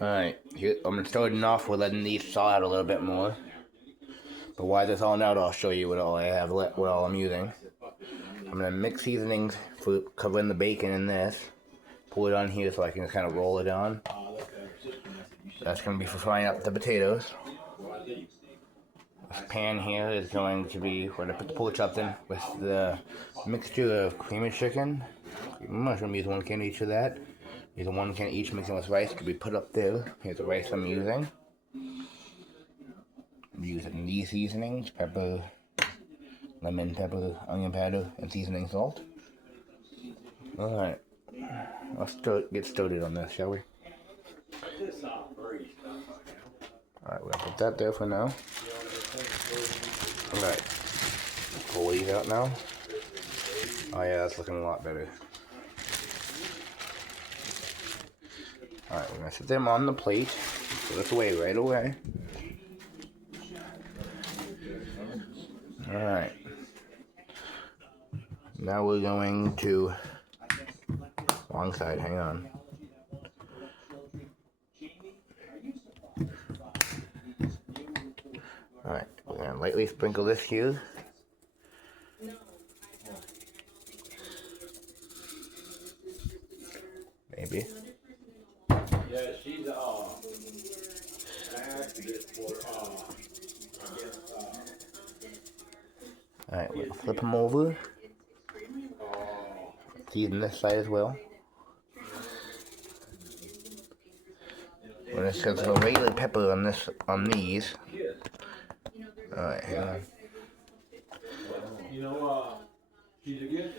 Alright, I'm starting off with letting these thaw out a little bit more. But while they're thawing out, I'll show you what all I have, what all I'm using. I'm going to mix seasonings for covering the bacon in this. Pull it on here so I can kind of roll it on. That's going to be for frying up the potatoes. This pan here is going to be where I put the pork chops in with the mixture of cream and chicken. I'm going to use 1 can each of that. Use 1 can each mixing with rice to be put up there. Here's the rice I'm using. I'm using these seasonings: pepper, lemon, pepper, onion powder, and seasoning salt. Alright, let's get started on this, shall we? Alright, we're gonna put that there for now. Alright, pull these out now. Oh yeah, that's looking a lot better. Alright, we're gonna set them on the plate. Put this away right away. Alright. Now we're going to... Wrong side, hang on. Alright, we're going to lightly sprinkle this here. Maybe. Yeah, she's Alright, we'll flip them over. Season this side as well. We're going to set some regular pepper on these. Alright, hang on.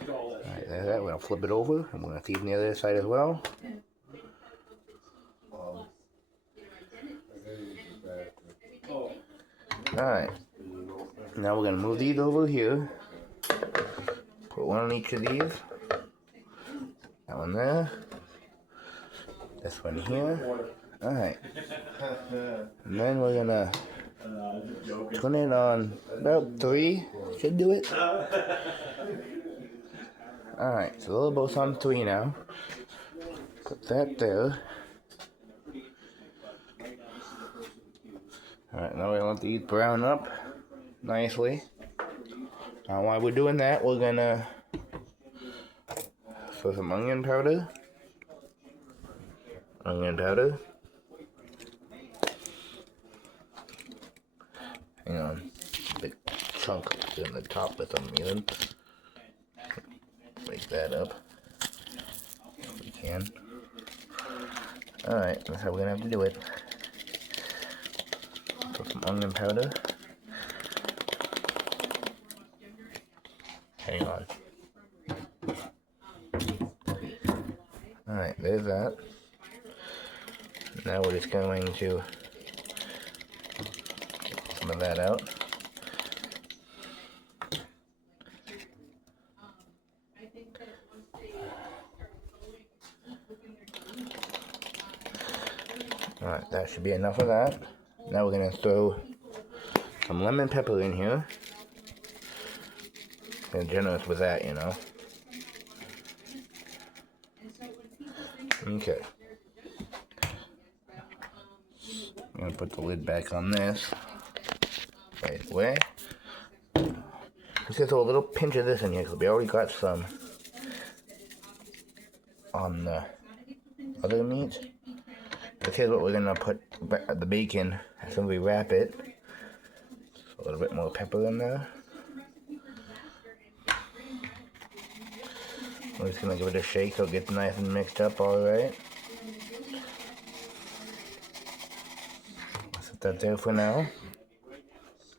Alright, there's that. We're going to flip it over. And we're going to season the other side as well. Alright. Now we're going to move these over here. Put one on each of these. That one there. This one here. Alright. And then we're going to turn it on about 3. Should do it. Alright, so they're both on 3 now. Put that there. Alright, now we want these brown up nicely. Now while we're doing that, we're gonna throw some onion powder. Onion powder. Hang on, big chunk in the top with some onion. Break that up if we can. Alright, that's how we're gonna have to do it. Put some onion powder. Hang on. Alright, there's that. Now we're just going to get some of that out. Alright, that should be enough of that. Now we're going to throw some lemon pepper in here. I'm generous with that, you know. Okay. I'm going to put the lid back on this right away. Let's just throw a little pinch of this in here because we already got some on the other meat. But here's what we're going to put the bacon as soon as we wrap it. A little bit more pepper in there. We're just going to give it a shake so it gets nice and mixed up, alright. Set that there for now.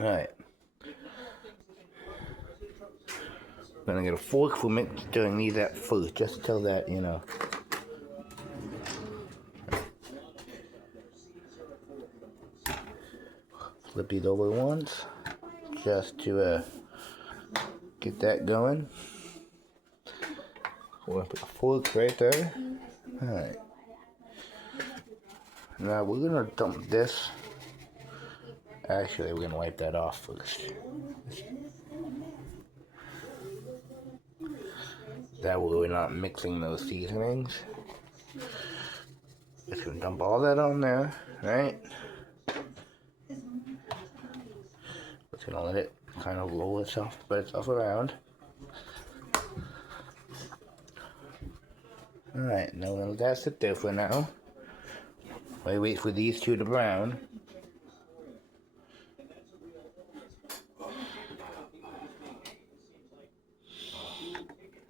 Alright. I'm going to get a fork for mixing these at first, just so that, you know. Flip these over once, just to get that going. We're going to put the fork right there. Alright. Now we're going to dump this. Actually, we're going to wipe that off first. That way we're not mixing those seasonings. Just going to Dump all that on there, right? Just gonna let it kind of roll itself, spread itself around. Alright, now we'll let that sit there for now. While we wait for these two to brown.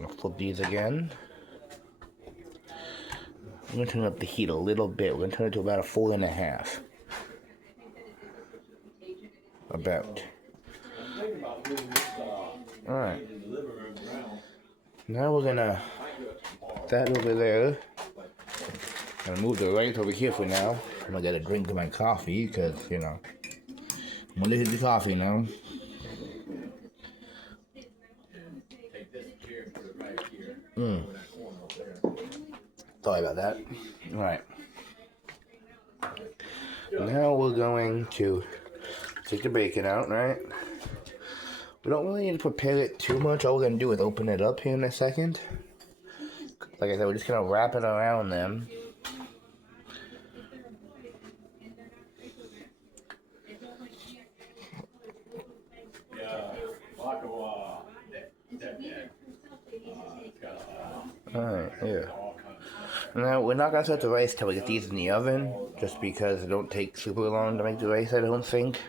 I'll flip these again. I'm going to turn up the heat a little bit. We're going to turn it to about a 4.5. About. Alright. Now we're going to put that over there. I'm going to move the rice over here for now. I'm going to get a drink of my coffee because, you know, I'm going to hit the coffee now. Sorry about that. Alright. Now we're going to take the bacon out, right? We don't really need to prepare it too much. All we're going to do is open it up here in a second. Like I said, we're just going to wrap it around them. Alright, yeah. Now, we're not going to start the rice till we get these in the oven, just because it don't take super long to make the rice, I don't think.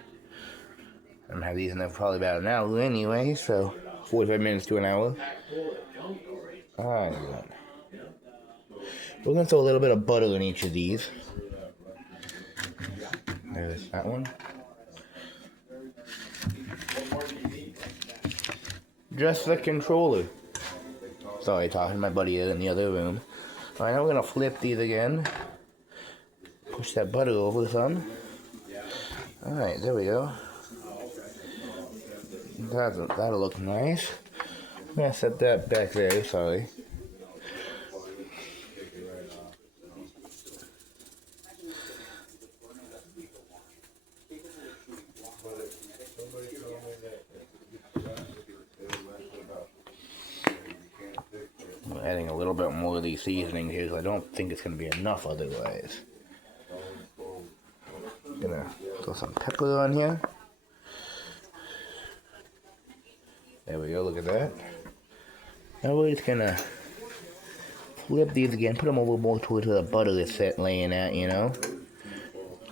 I'm going to have these in there for probably about an hour anyway, so 45 minutes to an hour. Alright, we're going to throw a little bit of butter in each of these. There's that one. Just the controller. Sorry, talking to my buddy in the other room. Alright, now we're going to flip these again. Push that butter over some. Alright, there we go. That'll look nice. I'm going to set that back there, sorry. I'm adding a little bit more of these seasonings here because I don't think it's going to be enough otherwise. I'm going to throw some pepper on here. There we go, look at that. Now we're just going to flip these again, put them a little more towards where the butter is set laying at, you know.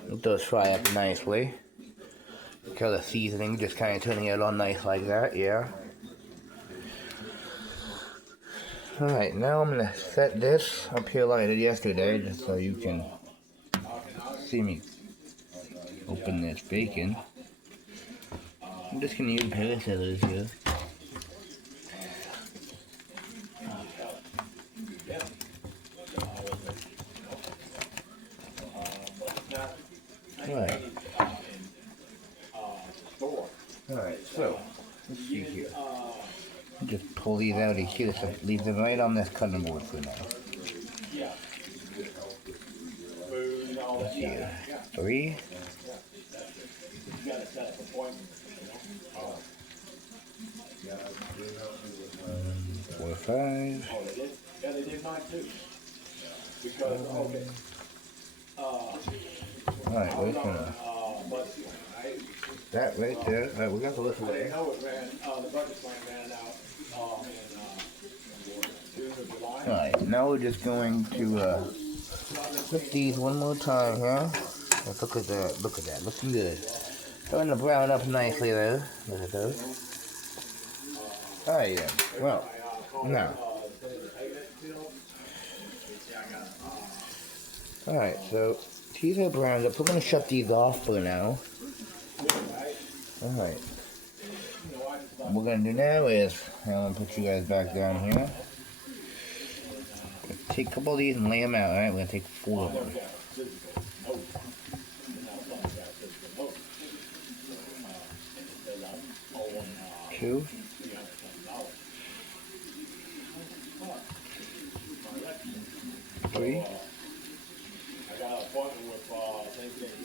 Let those fry up nicely. Because the seasoning just kind of turning it on nice like that, yeah. Alright, now I'm going to set this up here like I did yesterday, just so you can see me open this bacon. I'm just going to use pair of scissors here. Alright, so, let's see here. Just pull these out of here, so leave them right on this cutting board for now. Let's see here. 3. 4, 5. Alright, we're gonna... That right there. Alright, we're gonna put this away. Alright, now we're just going to flip these one more time here. Look at that, look at that, looking good. Starting to brown up nicely there. Look at those. Alright, yeah. Well, now. Alright, so these are browned up. We're going to shut these off for now. Alright. What we're going to do now is, I'm going to put you guys back down here. Take a couple of these and lay them out, alright? We're going to take 4 of them. 2. 3.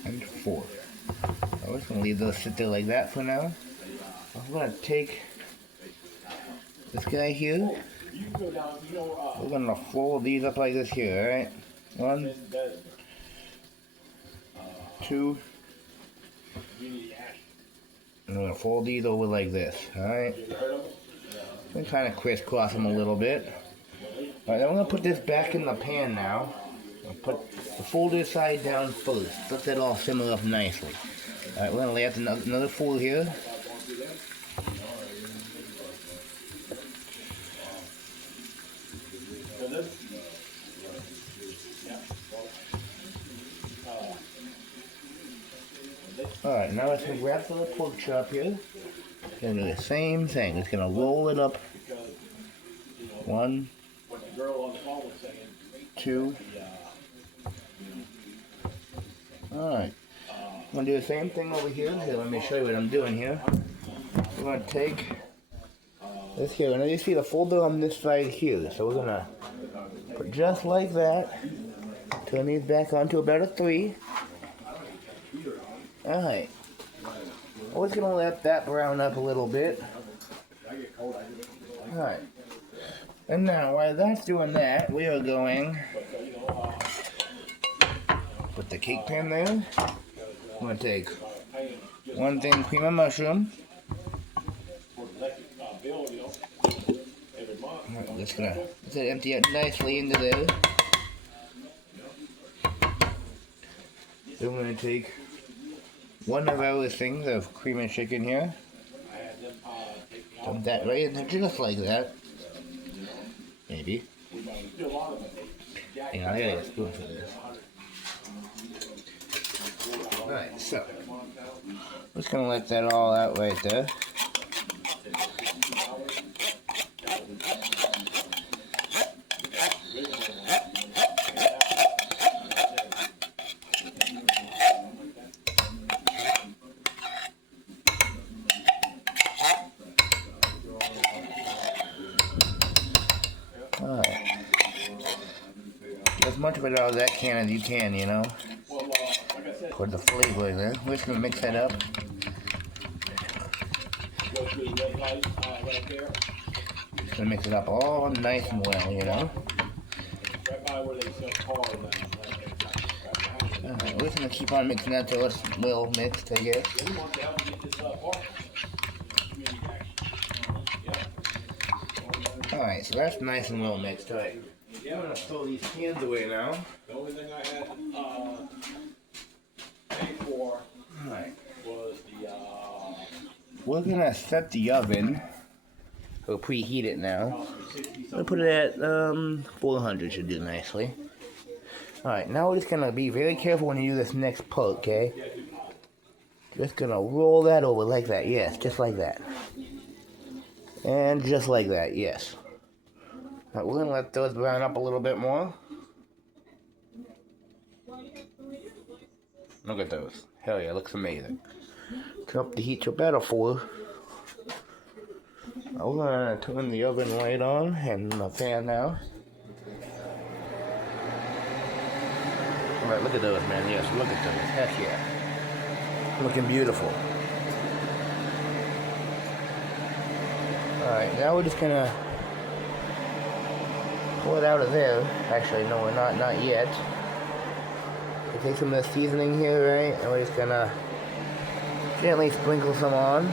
And 4. I'm just going to leave those sit there like that for now. I'm going to take this guy here. We're going to fold these up like this here, alright? 1, two. I'm gonna fold these over like this, alright? And kind of crisscross them a little bit. Alright, then I'm gonna put this back in the pan now. I'll put the folded side down first. Let that all simmer up nicely. Alright, we're gonna lay out another fold here. Alright, now let's grab the pork chop here. Gonna do the same thing. It's gonna roll it up. 1, 2. Alright. I'm gonna do the same thing over here. Here, let me show you what I'm doing here. We're gonna take this here, and you see the folder on this side here. So we're gonna put just like that. Turn these back onto about a 3. Alright. We're just gonna let that brown up a little bit. Alright. And now, while that's doing that, we are going put the cake pan there. I'm gonna take 1 thin cream of mushroom. I'm just gonna empty it nicely into there. Then we're gonna take 1 of our things of cream and chicken here. Dump that right in there just like that. Maybe. Hang on, I gotta get a spoon for this. Alright, so I'm just gonna let that all out right there. As much of it out of that can as you can, you know. Put the flavor in there. We're just gonna mix that up. Just gonna mix it up all nice and well, you know. We're just gonna keep on mixing that till it's well mixed, I guess. Alright, so that's nice and well mixed. Alright. I'm gonna throw these cans away now. The only thing I had paid for was the we're gonna set the oven. We'll preheat it now. We'll put it at 400, should do nicely. Alright, now we're just gonna be very careful when you do this next part, okay? Just gonna roll that over like that, yes, just like that. And just like that, yes. Right, we're gonna let those brown up a little bit more. Look at those. Hell yeah, looks amazing. Turn up the heat to about a 4. We're gonna turn the oven light on and the fan now. Alright, look at those, man. Yes, look at those. Heck yeah. Looking beautiful. Alright, now we're just gonna pull it out of there. Actually, no, we're not yet. We take some of the seasoning here, right? And we're just gonna gently sprinkle some on.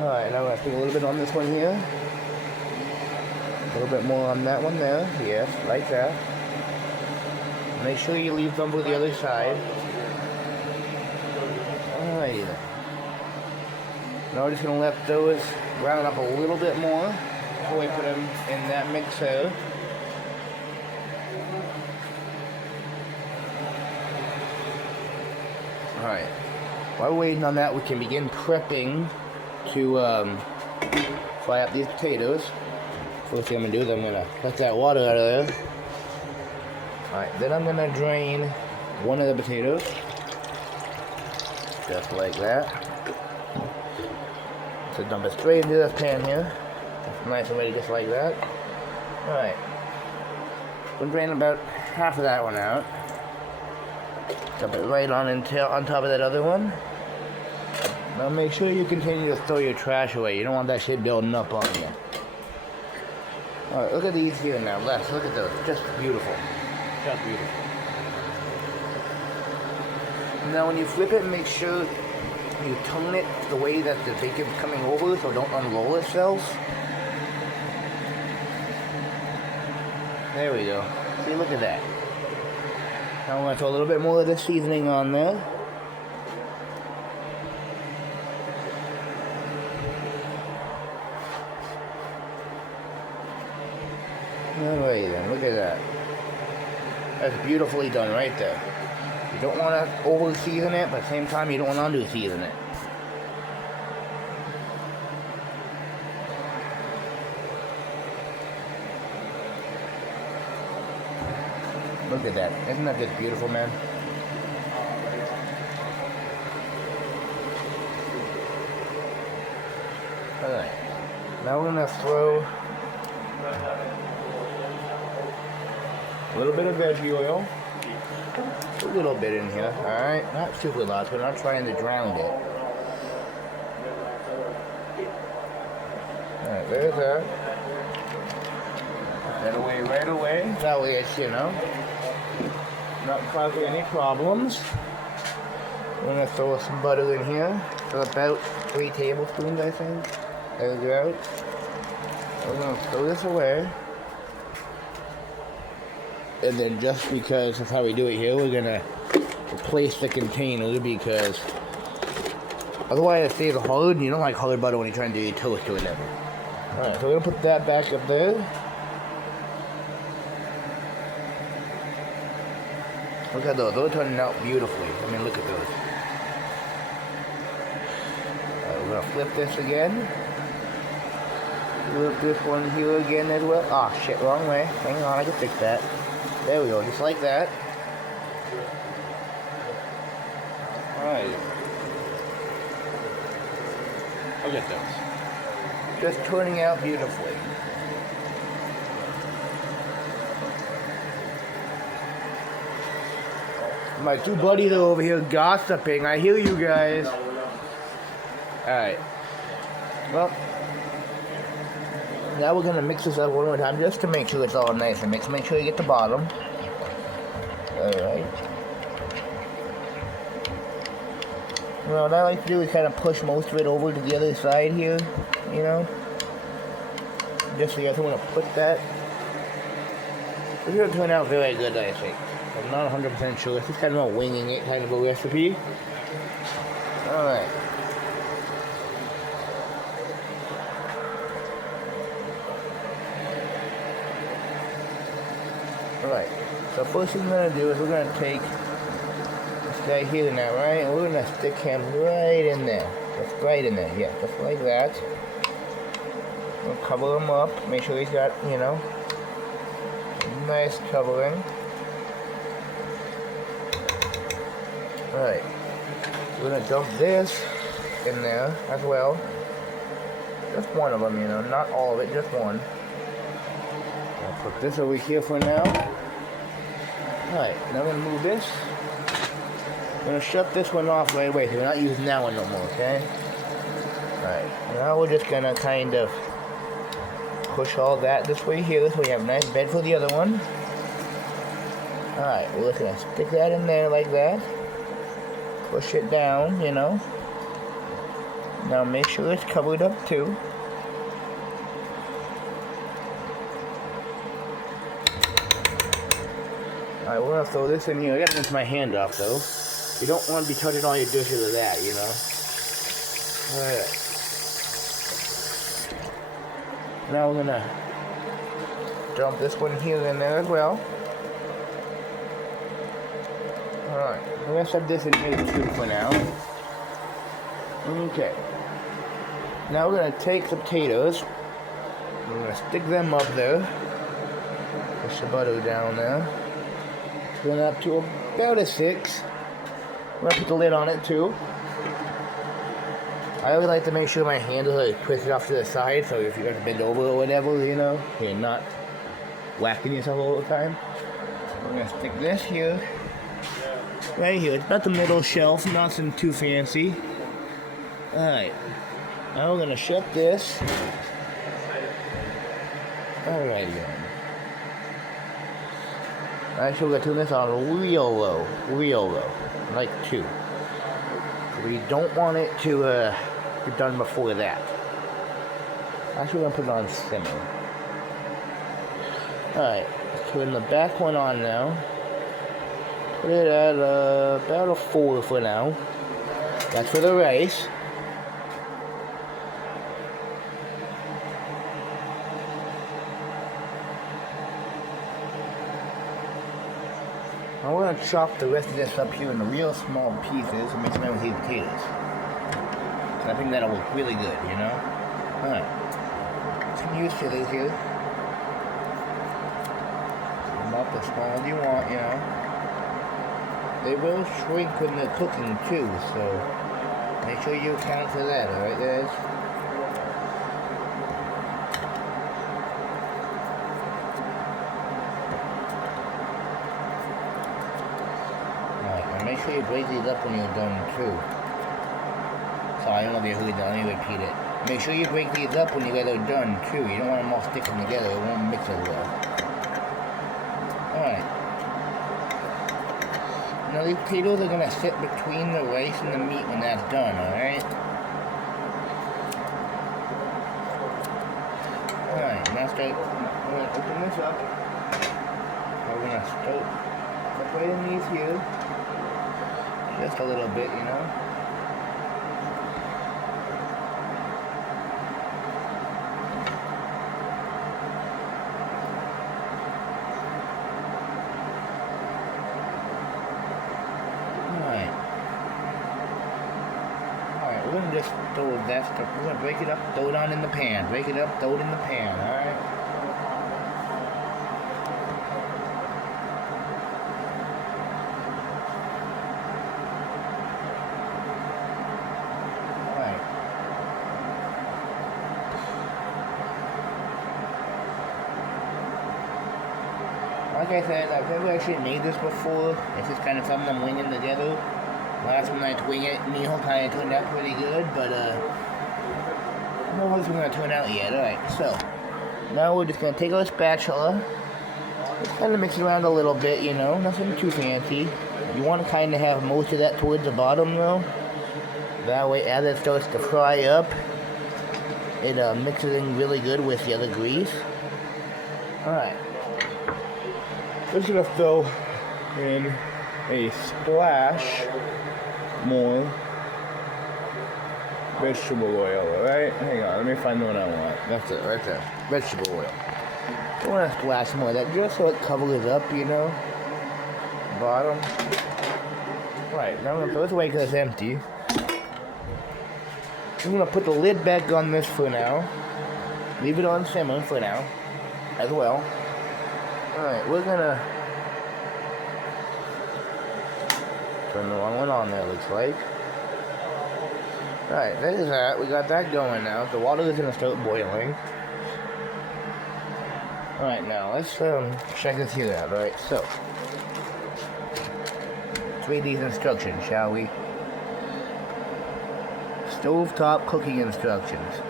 Alright, now I'm gonna put a little bit on this one here. A little bit more on that one there. Yes, like that. Make sure you leave some for the other side. Alright. Now we're just gonna let those brown up a little bit more before we put them in that mixer. Alright. While we're waiting on that, we can begin prepping to fry up these potatoes. First thing I'm gonna do is I'm gonna cut that water out of there. Alright, then I'm gonna drain one of the potatoes. Just like that. So dump it straight into this pan here. That's nice and ready, just like that. Alright. We'll drain about half of that one out. Dump it right on top of that other one. Now make sure you continue to throw your trash away. You don't want that shit building up on you. Alright, look at these here now. Look at those. Just beautiful. That's beautiful. Now when you flip it, make sure you tone it the way that the bacon's coming over so don't unroll itself. There we go. See, look at that. Now I'm going to throw a little bit more of the seasoning on there. Alright then, look at that. That's beautifully done right there. You don't want to over season it, but at the same time you don't want to under season it. Look at that. Isn't that just beautiful, man? Alright. Now we're going to throw a little bit of veggie oil. A little bit in here. Alright. Not super lots. We're not trying to drown it. Alright, there's that. That away right away. That way it's, you know, not causing any problems. We're going to throw some butter in here. So about 3 tablespoons, I think. There we go. We're going to throw this away. And then just because of how we do it here, we're going to replace the container because otherwise it stays hard. You don't like hard butter when you're trying to do your toast or whatever. Alright, so we're going to put that back up there. Look at those. Those are turning out beautifully. I mean, look at those. We're going to flip this again. Flip this one here again as well. Ah, shit, wrong way. Hang on, I can fix that. There we go, just like that. Alright. Look at those. Just turning out beautifully. My 2 buddies are over here gossiping. I hear you guys. Alright. Well, now we're going to mix this up one more time just to make sure it's all nice and mixed. Make sure you get the bottom. Alright. Well, what I like to do is kind of push most of it over to the other side here, you know. Just so you guys want to put that. It's going to turn out very good, I think. I'm not 100% sure. This is kind of a winging it kind of a recipe. Alright. Alright. So first thing we're going to do is we're going to take this guy here now, right? And we're going to stick him right in there. Just right in there. Yeah, just like that. We'll cover him up. Make sure he's got, you know, nice covering. Alright, we're going to dump this in there as well. Just one of them, you know, not all of it, just one. I'll put this over here for now. Alright, now I'm going to move this. I'm going to shut this one off right away, so we're not using that one no more, okay? Alright, now we're just going to kind of push all that this way here, so we have a nice bed for the other one. Alright, we're just going to stick that in there like that. Push it down, you know. Now make sure it's covered up too. Alright, we're gonna throw this in here. I gotta rinse my hand off though. You don't want to be touching all your dishes with that, you know. Alright. Now we're gonna dump this one here in there as well. Alright, we're going to set this in here too for now. Okay. Now we're going to take the potatoes. We're going to stick them up there. Push the butter down there. Going up to about a 6. We're going to put the lid on it too. I always like to make sure my handles are twisted off to the side, so if you have to bend over or whatever, you know, you're not whacking yourself all the time. We're going to stick this here. Right here, it's about the middle shelf, nothing too fancy. Alright, now we're gonna shut this. Alright then. Actually, we're gonna turn this on real low, like 2. We don't want it to be done before that. Actually, we're gonna put it on simmer. Alright, let's turn the back one on now. Put it at about a 4 for now. That's for the rice. I'm going to chop the rest of this up here into real small pieces and mix them in with these potatoes. So I think that'll look really good, you know? Alright. Some use chilies here. About as small as you want, you know? They will shrink when they're cooking too, so make sure you account for that, alright guys? Make sure you break these up when you're done too. Sorry, I don't know if you heard that, let me repeat it. Make sure you break these up when you guys are done too. You don't want them all sticking together, it won't mix as well. Alright. Now these potatoes are going to sit between the rice and the meat when that's done, alright? Alright, now we're going to open this up. We're going to start separating these here. Just a little bit, you know? Alright, we're gonna just throw that stuff. We're gonna break it up, throw it on in the pan. Break it up, throw it in the pan, alright? Like I said, I've never actually made this before. It's just kind of something I'm winging together. Last one I wing it meal kind of turned out pretty good, but I don't know how this one's going to turn out yet. Alright, so now we're just going to take our spatula, just kind of mix it around a little bit, you know, nothing too fancy. You want to kind of have most of that towards the bottom though. That way, as it starts to fry up, it mixes in really good with the other grease. Alright. Just gonna throw in a splash more vegetable oil, alright? Hang on, let me find the one I want. That's it, right there. Vegetable oil. I want to splash more of that just so it covers up, you know? Bottom. Right, now I'm gonna throw this away because it's empty. I'm gonna put the lid back on this for now. Leave it on simmer for now, as well. Alright, we're gonna turn the wrong one on there, looks like. Alright, there's that. We got that going now. The water is gonna start boiling. Alright, now let's check this here out. Alright, so let's read these instructions, shall we? Stovetop cooking instructions.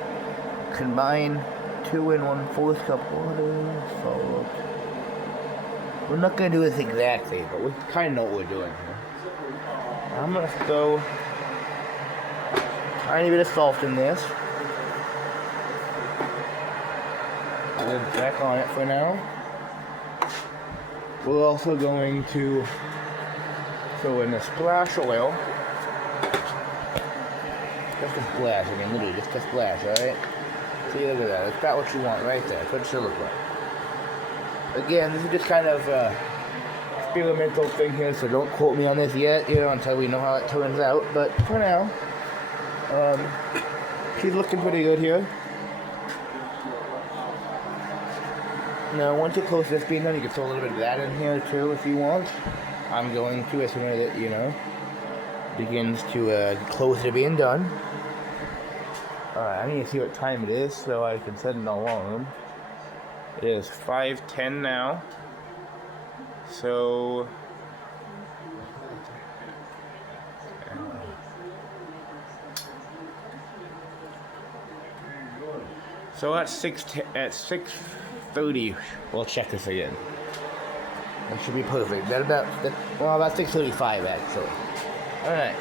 Combine 2 and 1/4 cup water, salt. We're not going to do this exactly, but we kind of know what we're doing here. I'm going to throw a tiny bit of salt in this. And then back on it for now. We're also going to throw in a splash oil. Just a splash, I mean literally just a splash, alright? See, look at that, that's about what you want right there, that's what it should look like. Again, this is just kind of experimental thing here, so don't quote me on this yet, you know, until we know how it turns out. But for now, she's looking pretty good here. Now, once you close this bean down, you can throw a little bit of that in here too if you want. I'm going to, as soon as it, you know, begins to get close to being done. Alright, I need to see what time it is so I can set an alarm. It is 5:10 now. So at 6:30, we'll check this again. That should be perfect. About 6:35 actually. Alright.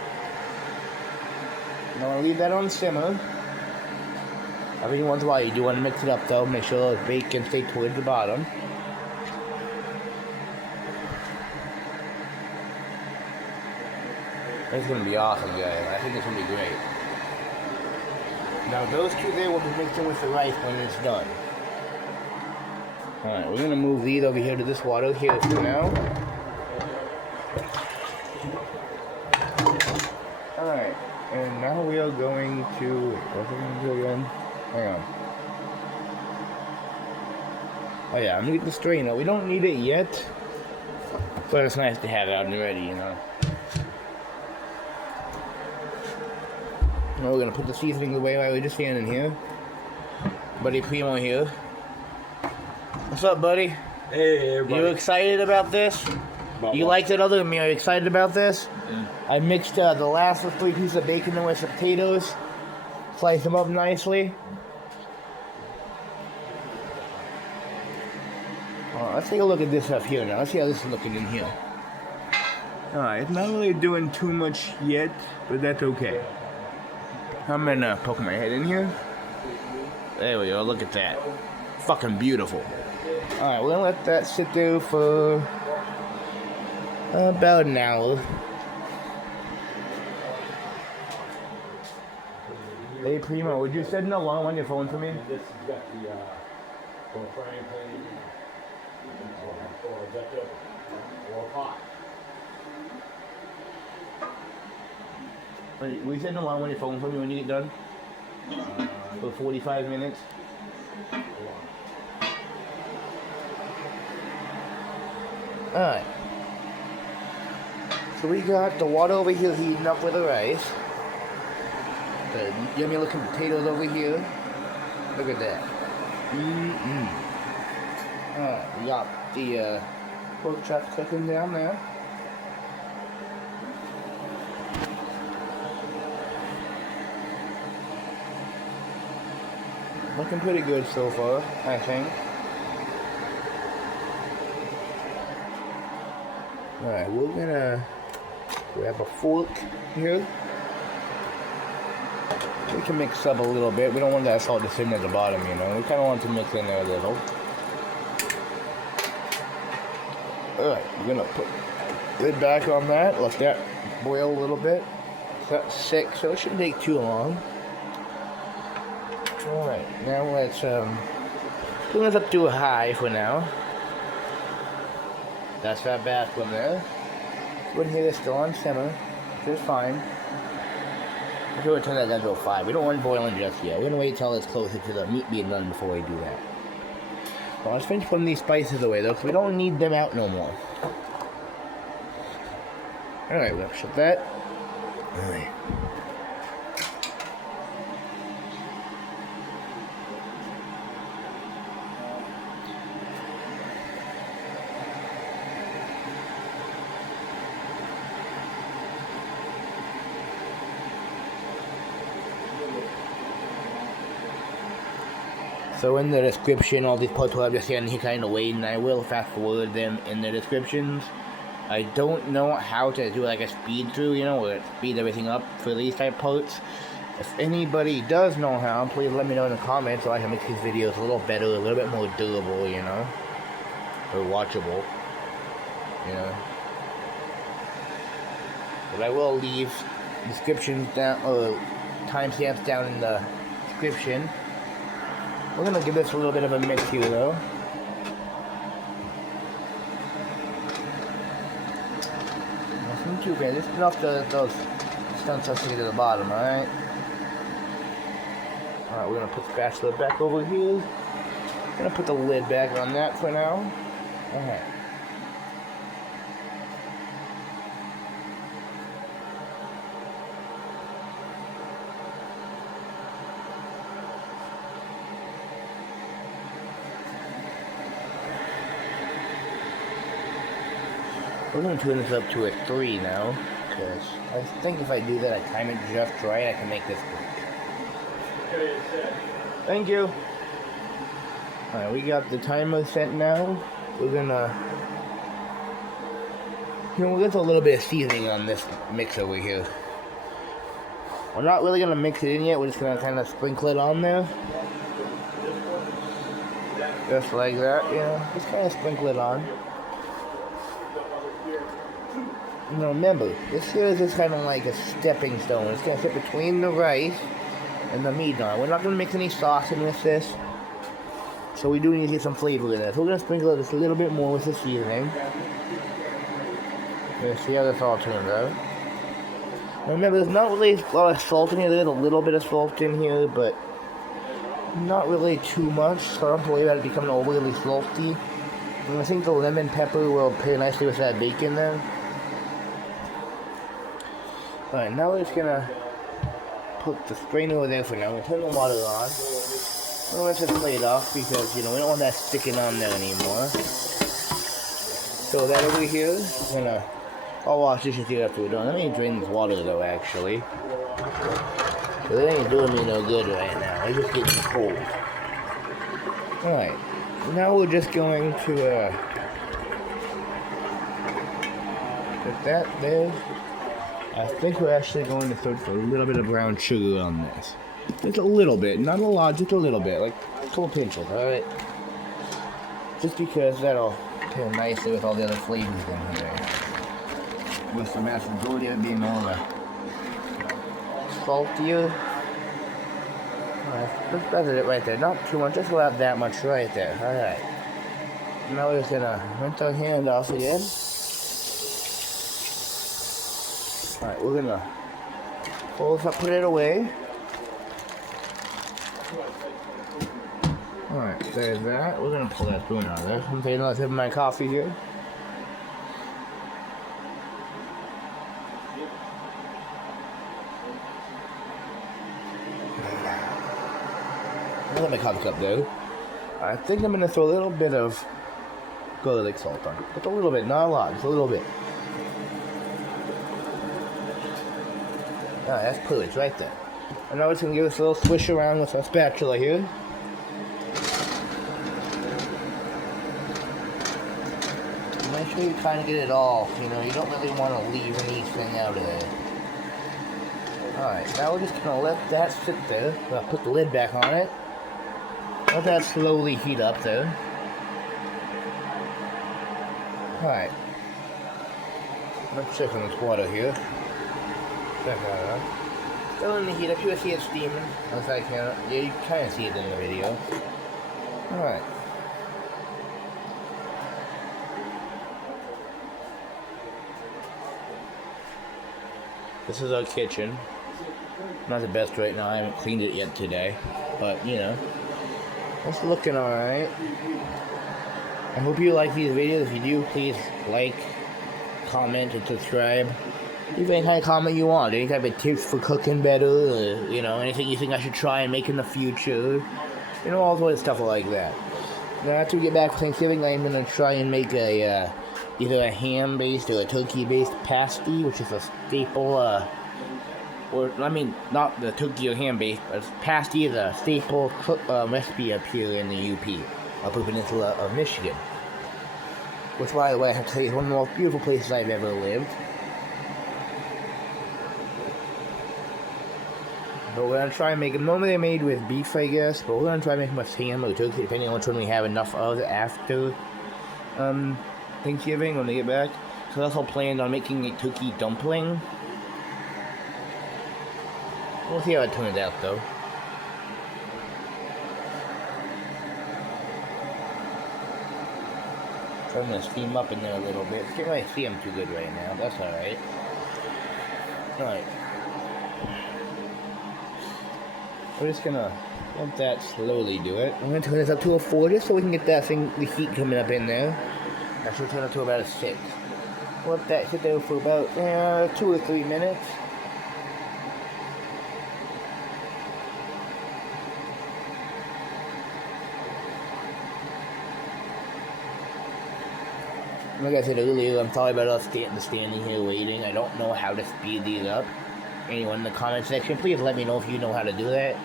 Now I'll leave that on simmer. Every once in a while you do want to mix it up though. Make sure the bacon stays towards the bottom. It's gonna be awesome, guys. I think it's gonna be great. Now those two there will be mixed in with the rice when it's done. Alright, we're gonna move these over here to this water here for now. Alright, and now we are going to, what's it gonna do again? Hang on. Oh yeah, I'm gonna get the strainer. We don't need it yet, but it's nice to have it out and ready, you know. Now we're gonna put the seasoning away while we're just standing here. Buddy Primo here. What's up, buddy? Hey, everybody. You excited about this? You liked it other than me. Are you excited about this? Yeah. I mixed the last 3 pieces of bacon in with some potatoes. Sliced them up nicely. Let's take a look at this stuff here now. Let's see how this is looking in here. Alright, it's not really doing too much yet, but that's okay. I'm gonna poke my head in here. There we go, look at that. Fucking beautiful. Alright, we're gonna let that sit there for about an hour. Hey Primo, would you set an alarm on your phone for me? This has got the frying pan or pot. Will you set an alarm on your phone for me when you get done? For 45 minutes? Alright. So we got the water over here heating up with the rice. The yummy looking potatoes over here. Look at that. Alright, we got the pork chops cooking down there. Looking pretty good so far, I think. Alright, we're gonna grab a fork here. We can mix up a little bit. We don't want that salt to sit at the bottom, you know. We kind of want to mix in there a little. Alright, we're gonna put lid back on that. Let that boil a little bit. That's 6, so it shouldn't take too long. Alright, now let's put this up to a high for now. That's that back one there. Go ahead and it's still on simmer, which is fine. We're going to turn that down to a 5. We don't want it boiling just yet. We're going to wait until it's closer to the meat being done before we do that. Well, let's finish putting these spices away though, because we don't need them out no more. Alright, we're going to shut that. Alright. So in the description, all these parts will have just here kind of wait, and I will fast forward them in the descriptions. I don't know how to do like a speed through, you know, or speed everything up for these type parts. If anybody does know how, please let me know in the comments so I can make these videos a little better, a little bit more durable, you know, or watchable, you know. But I will leave descriptions down, or timestamps down in the description. We're gonna give this a little bit of a mix here though. Nothing too bad. Just enough to those stunts us to get to the bottom, alright? Alright, we're gonna put the spatula back over here. Gonna put the lid back on that for now. Alright. We're going to turn this up to a 3 now, because I think if I do that, I time it just right, I can make this quick. Thank you. Alright, we got the timer set now. We're going to You know, we'll get a little bit of seasoning on this mix over here. We're not really gonna mix it in yet. We're just gonna kind of sprinkle it on there, just like that. You know, just kind of sprinkle it on. You know, remember, this here is just kind of like a stepping stone. It's gonna sit between the rice and the meat on. We're not gonna mix any sauce in with this, so we do need to get some flavor in there. So we're gonna sprinkle it just a little bit more with the seasoning. Let's see how this all turns out. Remember, there's not really a lot of salt in here. There's a little bit of salt in here, but not really too much. So I don't have to worry about it becoming overly salty. And I think the lemon pepper will pair nicely with that bacon there. Alright, now we're just gonna put the strainer over there for now. We'll turn the water on. We'll let this plate off because, you know, we don't want that sticking on there anymore. So that over here, I'm gonna... I'll wash dishes here after we're done. Let me drain this water though, actually. So it ain't doing me no good right now. It's just getting cold. Alright. Now we're just going to put that there. I think we're actually going to throw a little bit of brown sugar on this. Just a little bit. Not a lot, just a little bit. Like a couple pinches, alright? Just because that'll pair nicely with all the other flavors in here. With the vast majority of it being more of a saltier. Alright, let's feather it right there. Not too much, just about that much right there. Alright. Now we're just gonna rinse our hand off again. Alright, we're gonna pull this up, put it away. Alright, there's that. We're gonna pull that spoon out of there. I'm taking another sip of my coffee here. Let my coffee cup though. I think I'm gonna throw a little bit of garlic salt on it. Just a little bit, not a lot, just a little bit. That's perfect right there. And now we're just gonna give this a little swish around with our spatula here. Make sure you kind of get it all. You know, you don't really want to leave anything out of there. Alright, now we're just gonna let that sit there. I'll put the lid back on it. Let that slowly heat up there. Alright. Let's check on this water here. Check that out. Still in the heat up. You see it steaming. As I can. Yeah, you kind of see it in the video. Alright. This is our kitchen. Not the best right now. I haven't cleaned it yet today. But, you know. It's looking alright. I hope you like these videos. If you do, please like, comment, and subscribe. Leave any kind of comment you want. Any type of tips for cooking better, or, you know, anything you think I should try and make in the future. You know, all sorts of stuff like that. Now, after we get back from Thanksgiving, I'm going to try and make a, either a ham-based or a turkey-based pasty, which is a staple, or, I mean, not the turkey or ham-based, but pasty is a staple recipe up here in the UP, Upper Peninsula of Michigan. Which, by the way, I have to say is one of the most beautiful places I've ever lived. But we're going to try and make them. Normally they're made with beef, I guess, but we're going to try and make them with ham or turkey, depending on which one we have enough of after Thanksgiving when we get back. So that's all planned on making a turkey dumpling. We'll see how it turns out, though. So I'm going to steam up in there a little bit. Can't really see them too good right now. That's alright. Alright. We're just going to let that slowly do it. I'm going to turn this up to a 4 just so we can get that thing, the heat coming up in there. Actually, turn it to about a 6. We'll let that sit there for about 2 or 3 minutes. Like I said earlier, I'm sorry about us standing here waiting. I don't know how to speed these up. Anyone in the comment section, please let me know if you know how to do that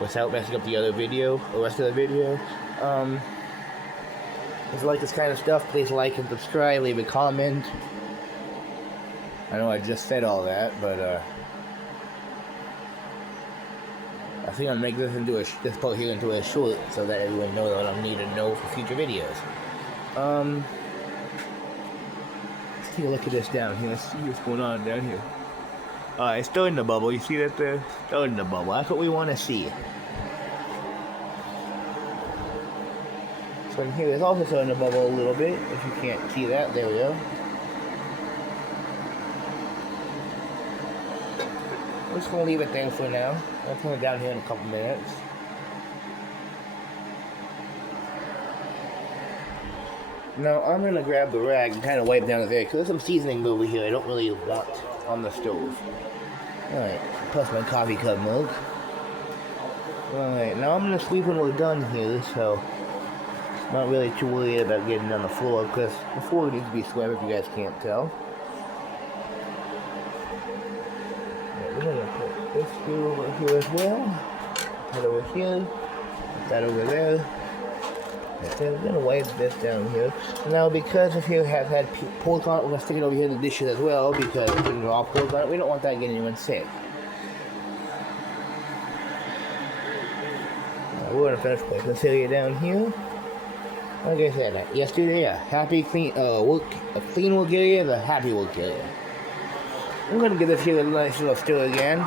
without messing up the other video, the rest of the video. If you like this kind of stuff, please like and subscribe, leave a comment. I know I just said all that, but I think I'll make this into this part here into a short so that everyone knows what I need to know for future videos. Let's take a look at this down here. Let's see what's going on down here. It's starting to bubble. You see that there? Starting to bubble. That's what we want to see. So in here it's also starting to bubble a little bit. If you can't see that, there we go. We're just going to leave it there for now. I'll turn it down here in a couple minutes. Now I'm going to grab the rag and kind of wipe down there because there's some seasoning over here I don't really want on the stove. Alright, plus my coffee cup milk. Alright, now I'm going to sweep when we're done here, so I'm not really too worried about getting on the floor because the floor needs to be swept if you guys can't tell. We're going to put this here over here as well. Put that over here. Put that over there. We're going to wipe this down here. Now, because if you have had pork on it, we're going to stick it over here in the dishes as well because it's putting raw pork on it. We don't want that getting anyone sick. We're going to finish putting this area down here. Like I said, yesterday, a clean work area is a happy work area. I'm going to give this here a nice little stir again.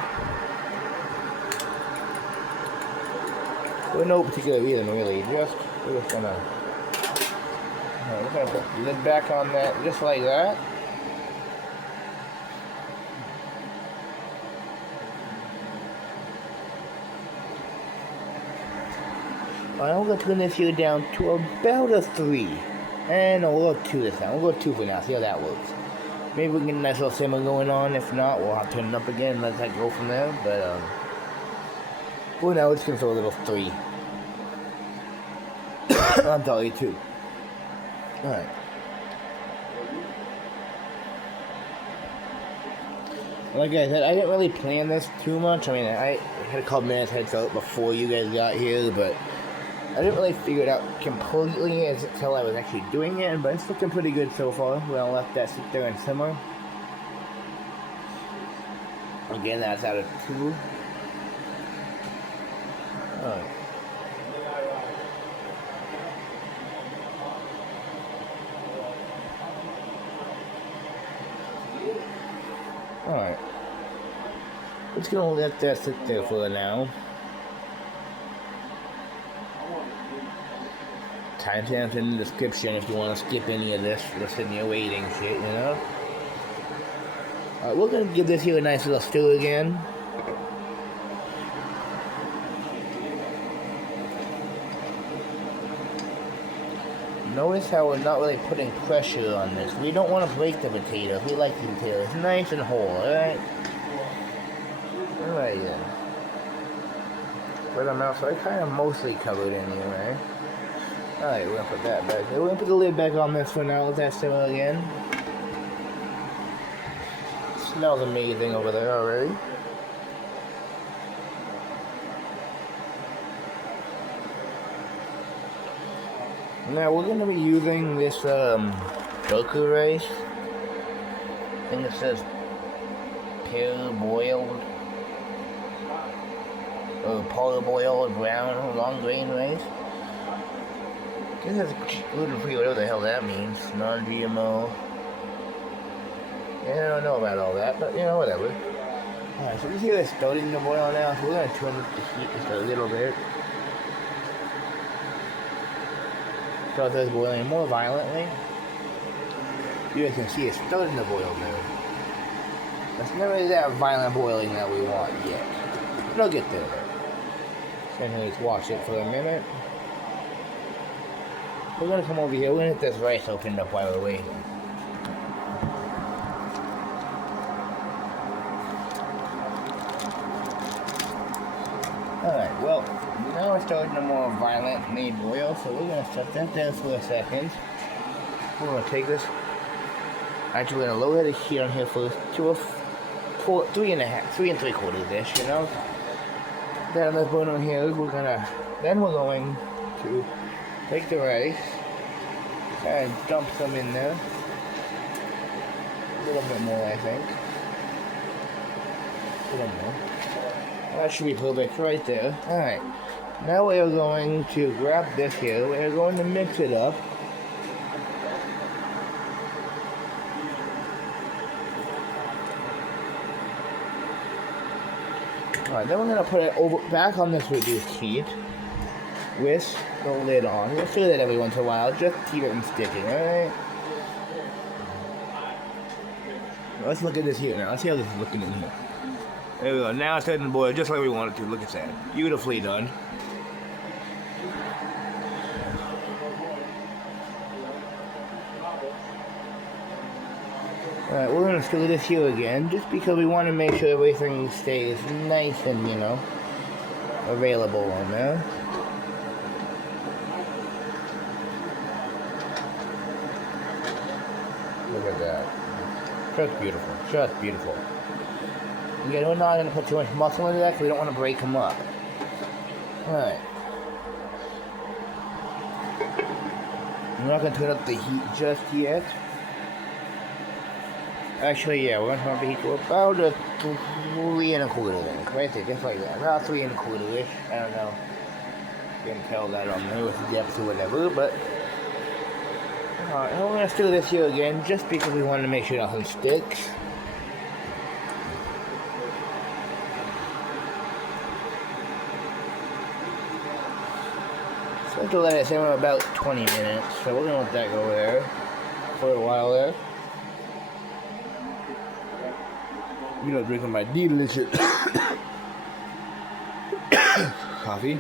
For no particular reason, really. We're just gonna put the lid back on that, just like that. I'm going to turn this here down to about a 3. And we'll go 2 this time. We'll go 2 for now, see how that works. Maybe we can get a nice little simmer going on. If not, we'll have to turn it up again and let that go from there. But, for now, it's going to throw a little 3. I'm sorry, 2. Alright. Like I said, I didn't really plan this too much. I mean, I had a couple minutes heads up before you guys got here, but I didn't really figure it out completely until I was actually doing it, but it's looking pretty good so far. We're gonna let that sit there and simmer. Again, that's out of 2. Alright. Alright. Just gonna let that sit there for now. Timestamps in the description if you want to skip any of this, listen to your waiting shit, you know? Alright, we're gonna give this here a nice little stir again. Notice how we're not really putting pressure on this. We don't want to break the potatoes. We like the potatoes nice and whole, alright? Alright then. Put them out, so I kind of mostly covered anyway. Alright, we're gonna put that back there. We're gonna put the lid back on this for now. Let that simmer again. Smells amazing over there already. Now we're going to be using this darker rice. I think it says parboiled or parboiled brown long grain rice. This is gluten free, whatever the hell that means. Non-GMO. Yeah, I don't know about all that, but you know, whatever. Alright, so this here is starting to boil now, so we're going to turn up the heat just a little bit. So it's boiling more violently. You guys can see it's starting to boil there. It's not really that violent boiling that we want yet. But I'll get there. So let's watch it for a minute. We're gonna come over here. We're gonna get this rice opened up while we're waiting. Alright, well, now we're starting a more violently boil, so we're going to set that down for a second. We're going to take this. Actually, we're going to lower the heat on here for 3 3/4 dish, you know. Then on this bottom here, we're going to take the rice and dump some in there. little bit more, I think. A little more. That should be perfect right there. Alright. Now we're going to grab this here. We're going to mix it up. Alright, then we're going to put it back on this reduced heat with the lid on. We'll fill it every once in a while, just keep it from sticking, alright? Let's look at this here now. Let's see how this is looking in here. There we go. Now it's starting to boil just like we want it to. Look at that. Beautifully done. Alright, we're going to stir this here again, just because we want to make sure everything stays nice and, you know, available on there. Look at that. Just beautiful. Just beautiful. Again, we're not going to put too much muscle into that because we don't want to break them up. Alright. We're not going to turn up the heat just yet. Actually, yeah, we're going to turn up the heat to about a 3 1/4 then. Right there, just like that. About 3 1/4-ish. I don't know. You can tell that on there with the depth or whatever, but... Alright, we're going to stir this here again, just because we want to make sure nothing sticks. So I have to let it simmer about 20 minutes, so we're going to let that go there for a while there. You know, drinking my delicious coffee.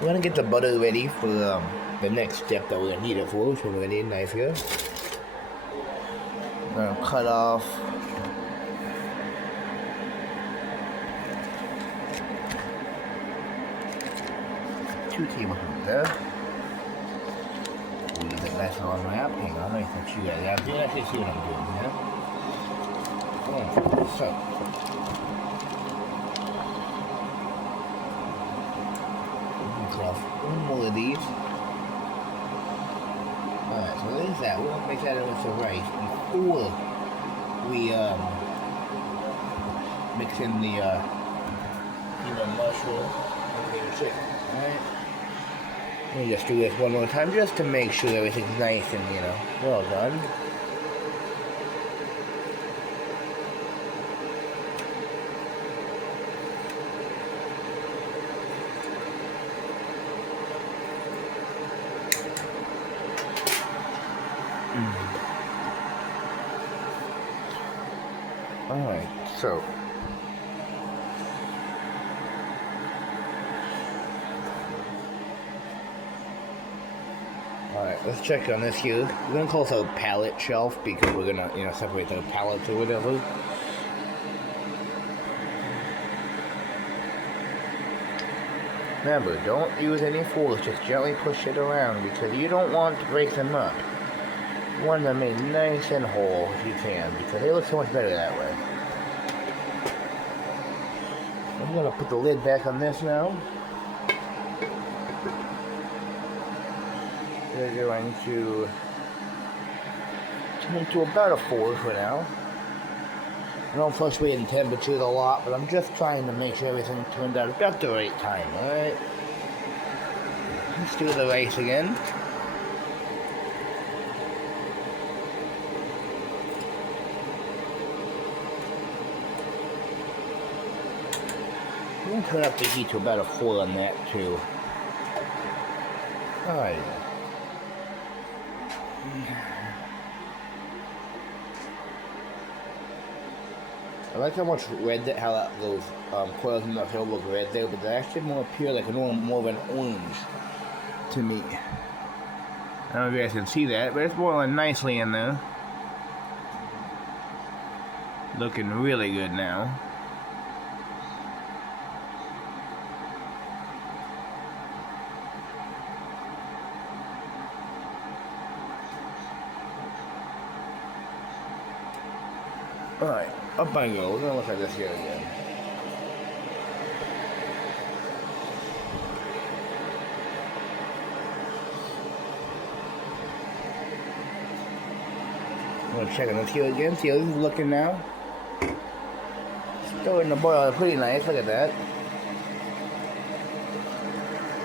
We're gonna get the butter ready for the next step that we're gonna need it for. So we're gonna need a knife here. We're gonna cut off two tablespoons there. We'll get that nice long wrap. Hang on, let me put you guys out. You actually see what I'm doing here. So. One more of these. Alright, so there's that. We're gonna make that into some rice before we mix in the mushroom and the chicken. Alright? Let me just do this one more time just to make sure everything's nice and, you know, well done. Alright, so alright, let's check on this here. We're gonna call this a pallet shelf because we're gonna, you know, separate the pallets or whatever. Remember, don't use any force, just gently push it around because you don't want to break them up. You want them made nice and whole if you can, because they look so much better that way. I'm going to put the lid back on this now. We're going to turn it to about a 4 for now. I don't fluctuate in temperatures a lot, but I'm just trying to make sure everything turns out about the right time, alright? Let's do the rice again. I'm going to turn up the heat to about a 4 on that too. Alright. I like how much red that, how that, those coils in the hill look red there, but they actually more appear like more of an orange to me. I don't know if you guys can see that, but it's boiling nicely in there. Looking really good now. Alright, up I go. We're gonna look at this here again. want to check on this here again. See how this is looking now? Starting to boil pretty nice. Look at that.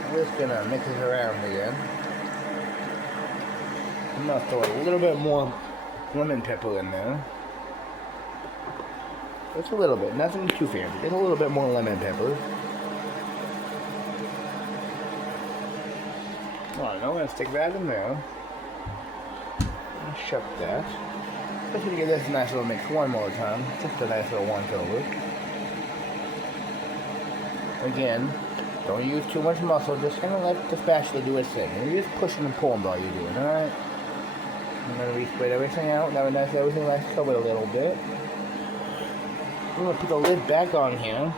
I'm just gonna mix it around again. I'm gonna throw a little bit more lemon pepper in there. Just a little bit, nothing too fancy. Just a little bit more lemon pepper. Alright, now I'm gonna stick that in there. Shuck that. Just gonna give this a nice little mix one more time. Just a nice little once over. Again, don't use too much muscle. Just kind of let the spatula do its thing. And you're just pushing and pulling while you're doing it, alright? I'm gonna re-spread everything out. Now nice everything nice covered a little bit. I'm gonna put the lid back on here.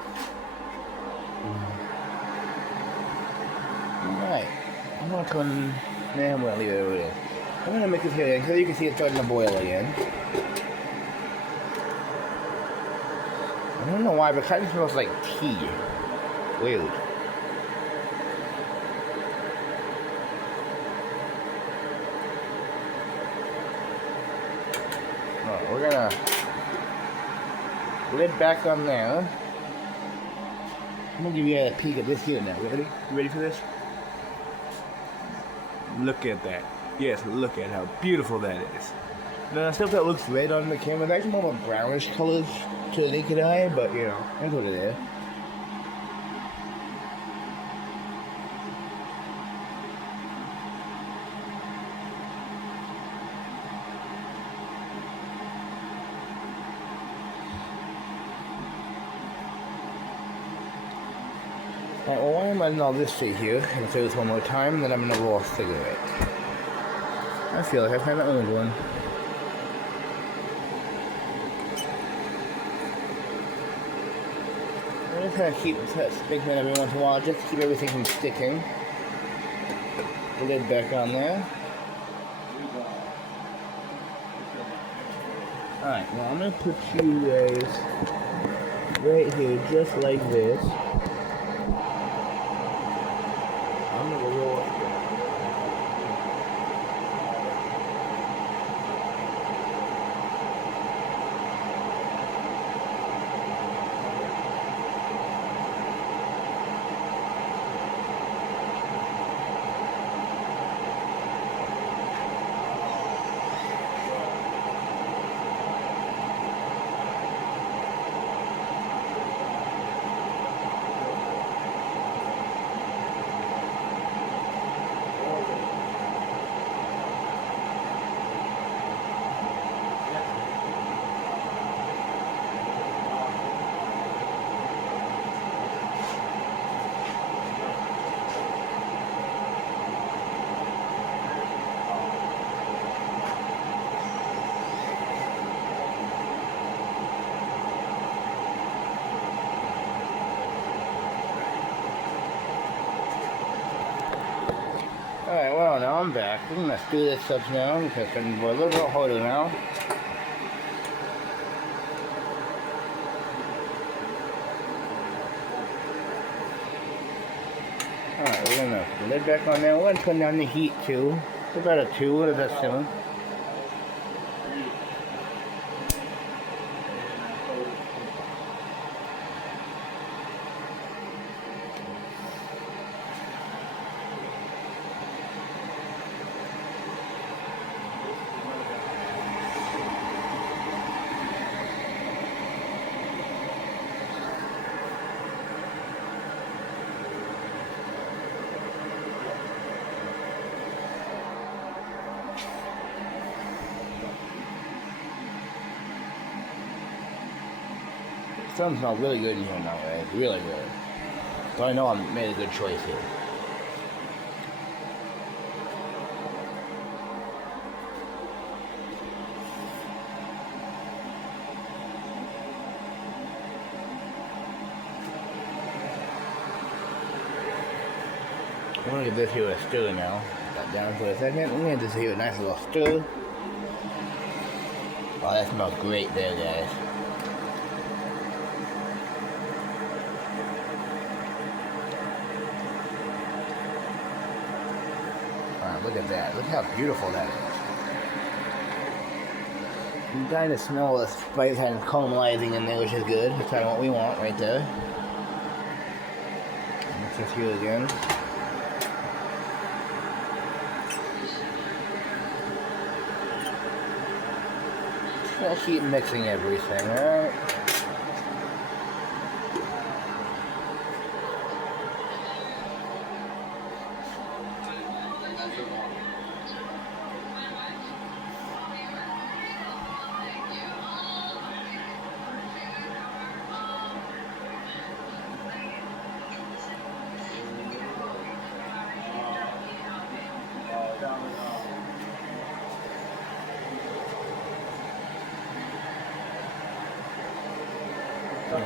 Alright. I'm gonna turn. Nah, I'm gonna leave it over there. I'm gonna mix this here in, so you can see it starting to boil again. I don't know why, but it kind of smells like tea. Weird. Alright, we're gonna lid back on there. I'm gonna give you a peek at this here now. Ready? You ready for this? Look at that. Yes, look at how beautiful that is. Now, stuff that looks red on the camera, that's more of a brownish colors to the naked eye, but you know, that's what it is. Alright, well, while I'm letting all this sit here, I'm gonna say this one more time, and then I'm gonna roll a cigarette. I feel like I've had my own one. I'm just gonna keep speaking every once in a while, just to keep everything from sticking. The lid back on there. Alright, well, I'm gonna put you guys right here, just like this. I'm gonna roll it. Alright, well, now I'm back. We're gonna do this up now because it's getting a little bit harder now. Alright, we're gonna put the lid back on there. We're gonna turn down the heat too. It's about a 2. What is that, 7? It smells really good in here now, right? Really good. So I know I made a good choice here. I'm gonna give this here a stir now. Put that down for a second. I'm gonna give this here a nice little stir. Oh, that smells great there, guys. Alright, look at that. Look how beautiful that is. You kind of smell the spice kind of caramelizing in there, which is good. That's kind of what we want right there. Mix this here again. I'll keep mixing everything, alright?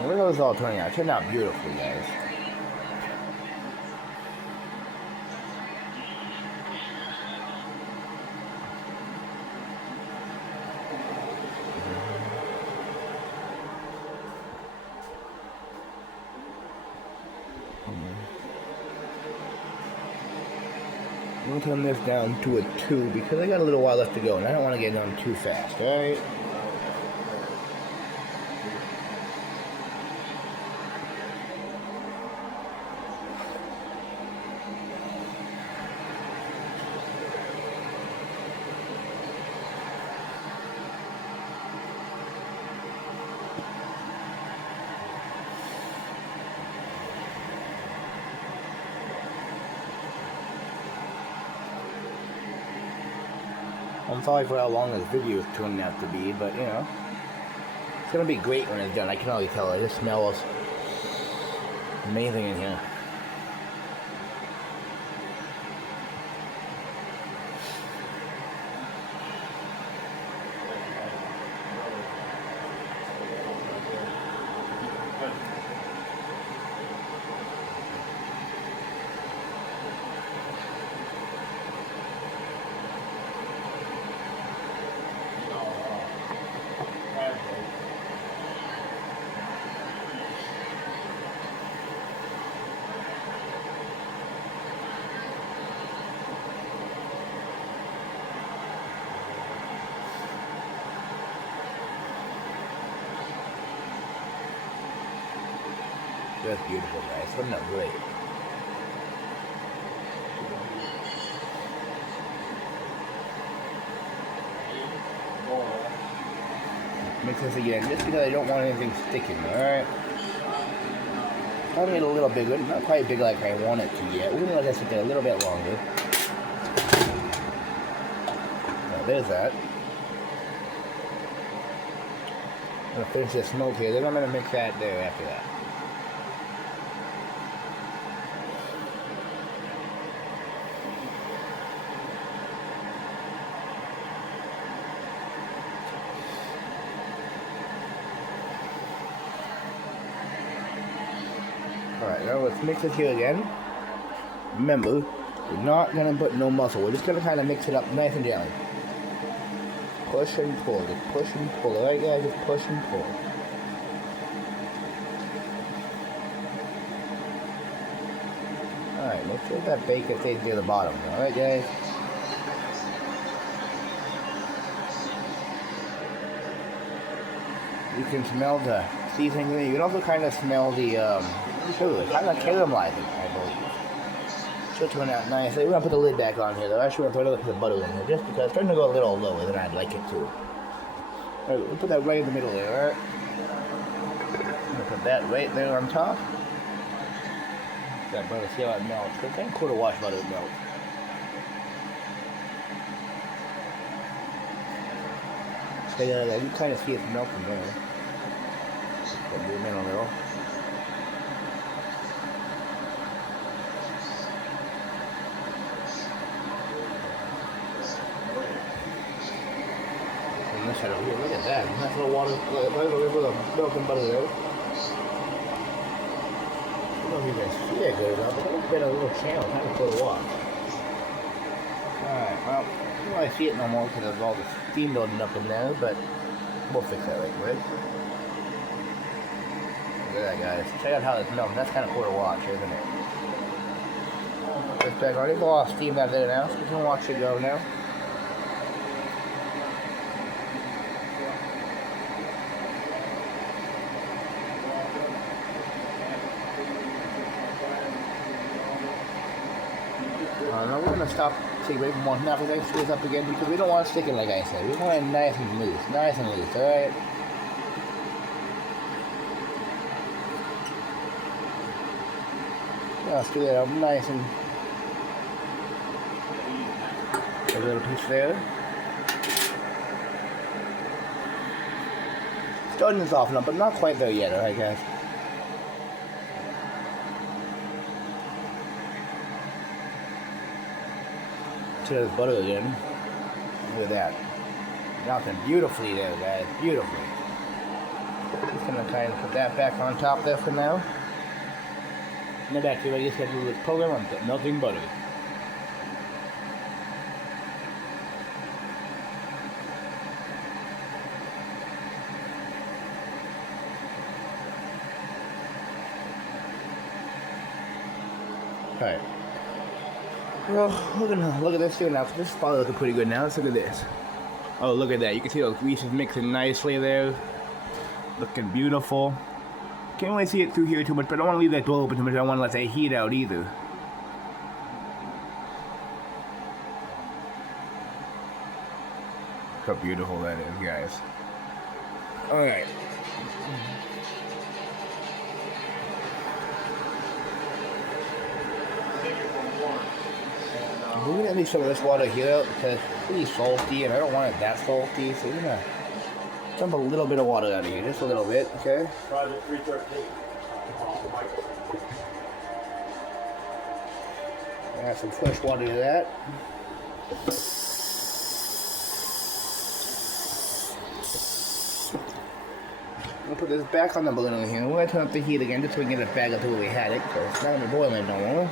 Look at this all turning out. It turned out beautifully, guys. I'm going to turn this down to a 2 because I got a little while left to go and I don't want to get done too fast, alright? I'm sorry for how long this video is turning out to be, but you know, it's gonna be great when it's done. I can already tell it. It smells amazing in here. That's beautiful, guys. Isn't that great? Mix this again, just because I don't want anything sticking, alright? I'll make it a little bigger, not quite big like I want it to yet. We're going to let that sit there a little bit longer. Now, there's that. I'm going to finish this smoke here, then I'm going to mix that there after that. Alright, now let's mix it here again. Remember, we're not going to put no muscle. We're just going to kind of mix it up nice and gently. Push and pull. Just push and pull. Alright, guys? Just push and pull. Alright, make sure that bacon stays near the bottom. Alright, guys? You can smell the seasoning. You can also kind of smell the, kind of caramelizing, I believe. Should turn out nice. We're going to put the lid back on here, though. Actually, we're going to throw a little bit of butter in here, just because it's starting to go a little lower than I'd like it to. Alright, we'll put that right in the middle there, alright? I'm going to put that right there on top. That butter, see how it melts. It's like quarter wash butter it melts. So yeah, you kind of see it melting there. Put it in a little. And this side over here, look at that. Nice little water, right over with the milk and butter there. I don't know if you guys see that good enough, but it's been a little channel, kind of quarter wash. Alright, well, I don't really see it no more because of all the steam building up in there, but we'll fix that right quick. Look at that, guys. Check out how it's melting. That's kind of quarter wash, isn't it? This back already. There's a lot of steam out there now, so we can watch it go now. We're gonna stop, take a break from washing off the ice this up again because we don't want to stick it like I said. We want it nice and loose, alright? Let's do that up nice and a little piece there. Starting to soften up, but not quite there yet, alright guys? To this butter again. Look at that. Melting beautifully there, guys. Beautifully. Just gonna kind of put that back on top there for now. And then back to what I just had to do this program on melting butter. Alright. Well, we're gonna look at this thing now. This is probably looking pretty good now. Let's look at this. Oh, look at that. You can see those greases mixing nicely there. Looking beautiful. Can't really see it through here too much, but I don't want to leave that door open too much. I don't want to let that heat out either. Look how beautiful that is, guys. Alright. We're gonna leave some of this water here because it's pretty salty and I don't want it that salty, so we're gonna dump a little bit of water out of here, just a little bit, okay? Project 313. Add some fresh water to that. We'll put this back on the balloon over here. We're gonna turn up the heat again just so we can get it back up to where we had it, because it's not gonna be boiling no more.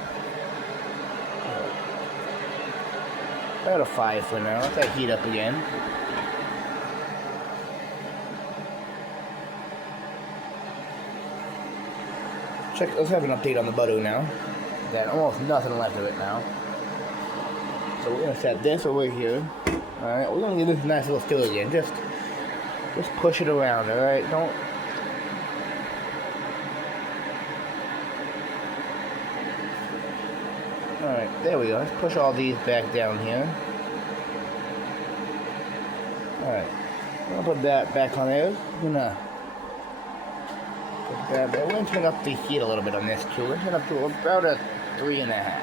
About a 5 for now. Let that heat up again. Let's have an update on the butter now. Got almost nothing left of it now. So we're gonna set this over here. Alright, we're gonna give this a nice little stir again. Just push it around, alright? Don't. Alright, there we go. Let's push all these back down here. Alright. I'll put that back on there. I'm gonna put that there. We're gonna turn up the heat a little bit on this too. We're gonna turn up to about a 3.5.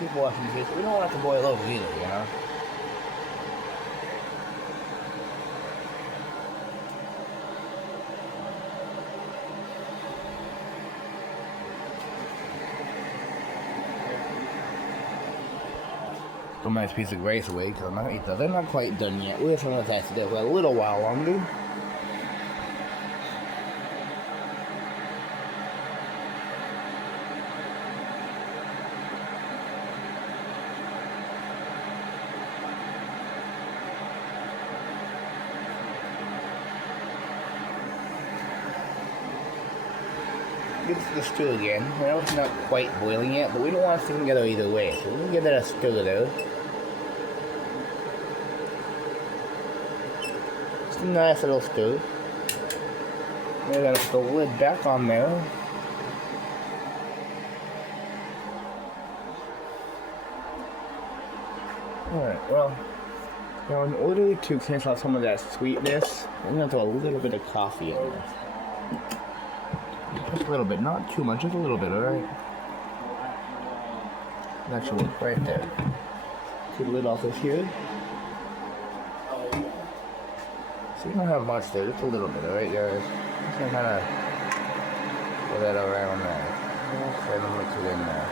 Keep watching this. We don't want it to boil over either, you know? A nice piece of grace away because I'm not eat those. They're not quite done yet. We're just gonna have to do it for a little while longer. Get the stew again. I know it's not quite boiling yet, but we don't want it to together either way. So we're gonna give that a stir though. It's a nice little stew. We're gonna put the lid back on there. Alright, well, now in order to cancel out some of that sweetness, we're gonna throw a little bit of coffee in there. Just a little bit, not too much, just a little bit, alright? That should work right there. Take the lid off this here. So you don't have much there, just a little bit, alright guys? Just gonna kind of put that around there. Okay, then mix it in there.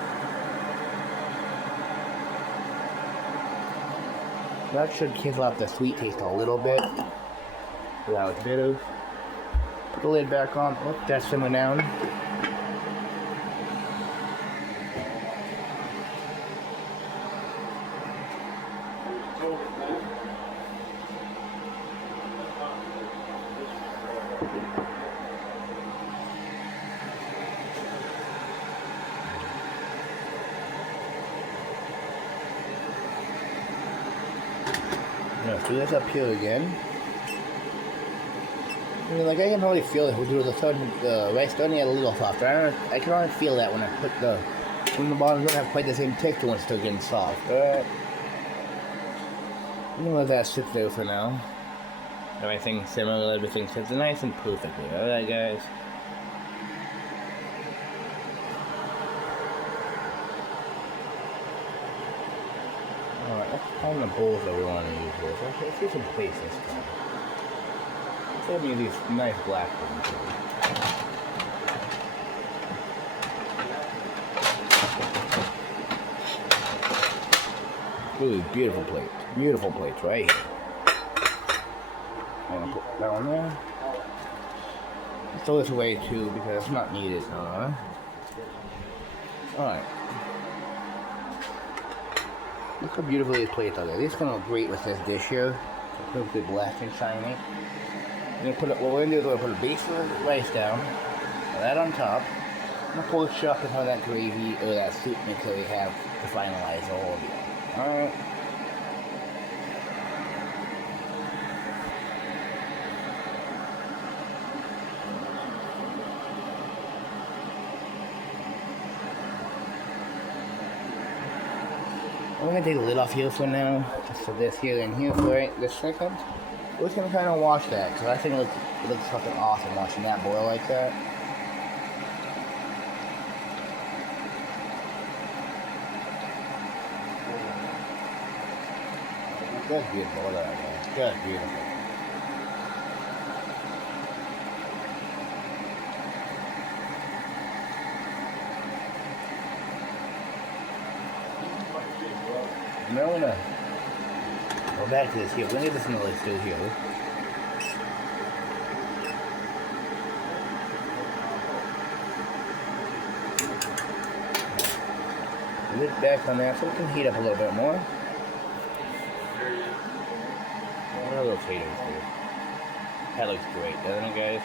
That should cancel out the sweet taste a little bit. Without it's bitter. Put the lid back on. Oh, that's simmering down. Let's do this up here again. I mean, like I can already feel it. We'll do the rice starting to get a little softer. I can already feel that when I put the when the bottoms don't have quite the same texture when it's still getting soft. Alright. I'm gonna let that sit there for now. Everything similar, everything sits nice and perfectly. Alright, guys. Alright, let's find the bowls that we want to use here. So let's use some plates this time. Let's have these nice black ones. Really beautiful plates. Beautiful plates, right? I'm gonna put that one there. Throw this away too because it's not needed. Alright. Look how beautifully these plates are there. These gonna look great with this dish here. Perfectly black and shiny. We're gonna put it, what we're gonna do is we're gonna put a base of the rice down, that on top. I'm gonna pour it up and have that gravy or that soup mix that we have to finalize the whole deal. Alright. I'm gonna take the lid off here for now, just for this here and here for this second. We're just gonna kind of wash that, because I think it looks fucking awesome watching that boil like that. That's beautiful, look at that, guys. That's beautiful. Now we're gonna go back to this here. We're gonna get this in the lid still here. Lid back on that so it can heat up a little bit more. A little potatoes here. That looks great, doesn't it, guys?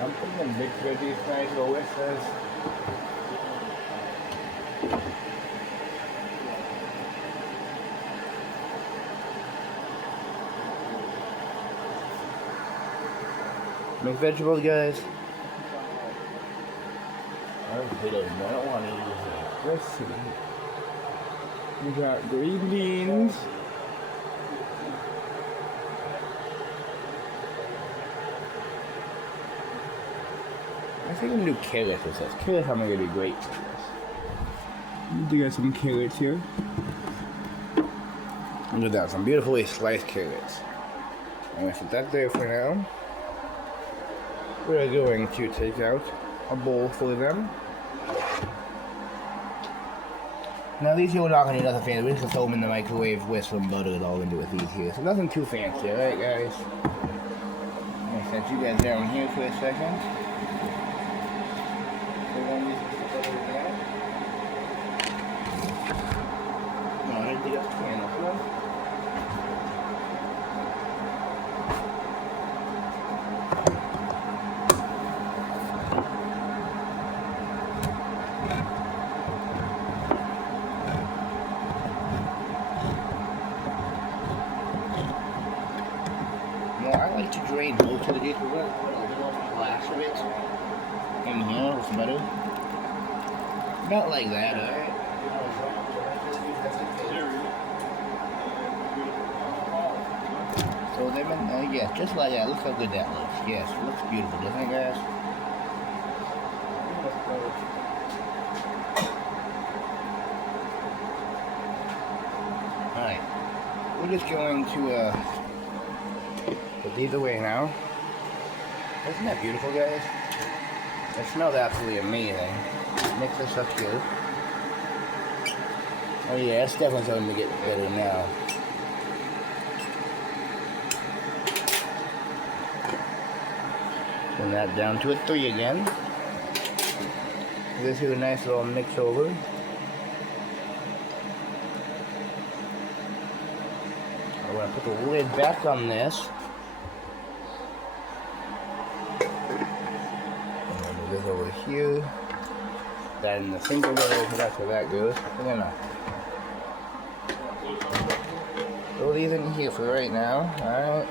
I'm putting a mix with these nice little whistles. Mixed vegetables, guys. I don't want to use it. Let's see. We got green beans. I think I'm gonna do carrots with this. Carrots are gonna be great for this. We got some carrots here. Look at that, some beautifully sliced carrots. I'm gonna put that there for now. We're going to take out a bowl for them. Now these here we're not gonna need nothing fancy. We're just gonna throw them in the microwave with some butter and all we're gonna do with these here. So nothing too fancy, alright guys? I'm gonna set you guys down here for a second. I like to drain most of the juice. We're going to put a little flash of it in here with some butter. About like that, alright? So they've been, yeah, just like that. Look how good that looks. Yes, it looks beautiful, doesn't it, guys? Alright. We're just going to, put these away now. Isn't that beautiful, guys? It smells absolutely amazing. Mix this up here. Oh yeah, it's definitely starting to get better now. Turn that down to a 3 again. This is a nice little mix over. I'm going to put the lid back on this. this over here. Then the single little, that's where that goes. We're gonna throw these in here for right now. Alright.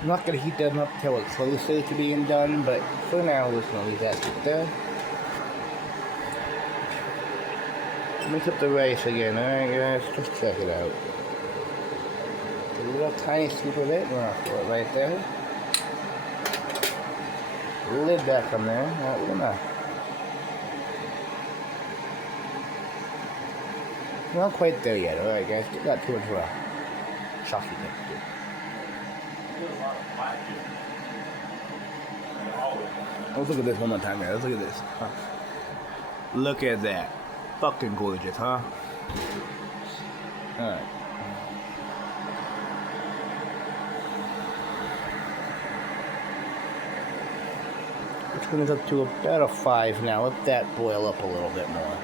I'm not gonna heat them up till it's closer to being done, but for now we're just gonna leave that sit there. Mix up the rice again, alright guys, just check it out. A little tiny scoop of it, we're gonna throw it right there. Lid back on there. Alright, we're gonna. We're not quite there yet, alright guys, get that to a chalky texture. Let's look at this one more time, guys. Let's look at this. Huh. Look at that. Fucking gorgeous, huh? Alright. Which one is up to about a 5 now. Let that boil up a little bit more.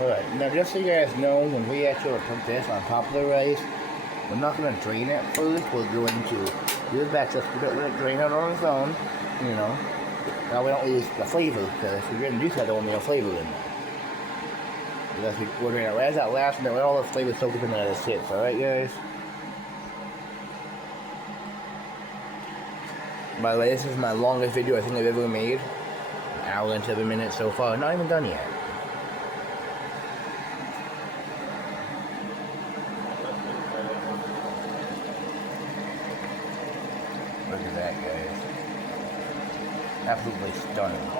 Alright, now just so you guys know, when we actually put this on top of the rice, we're not going to drain it first. We're going to use that just a bit, let it drain out on its own, you know. Now we don't lose the flavor, because if we're going to do that, there won't be no flavor in there. Because we're going to let that last minute, let all the flavor soak up in there as it sits, alright guys? By the way, this is my longest video I think I've ever made. An hour and 7 minutes so far, not even done yet. Look at that, guys. Absolutely stunning.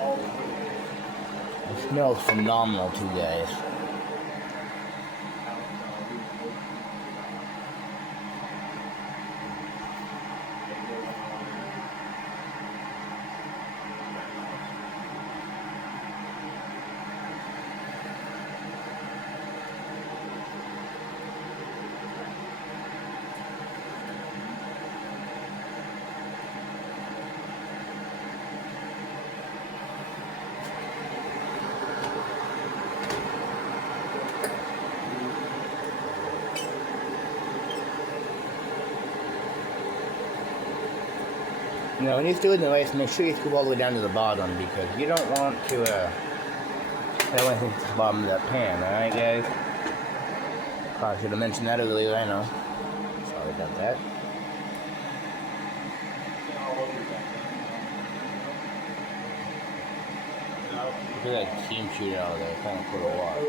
It smells phenomenal too, guys. Now, when you're doing the rice, make sure you scoop all the way down to the bottom because you don't want to have anything to the bottom of that pan, alright guys? Probably should have mentioned that earlier, I know. Sorry about that. Look at that steam shooting out of there, kind of put a watch.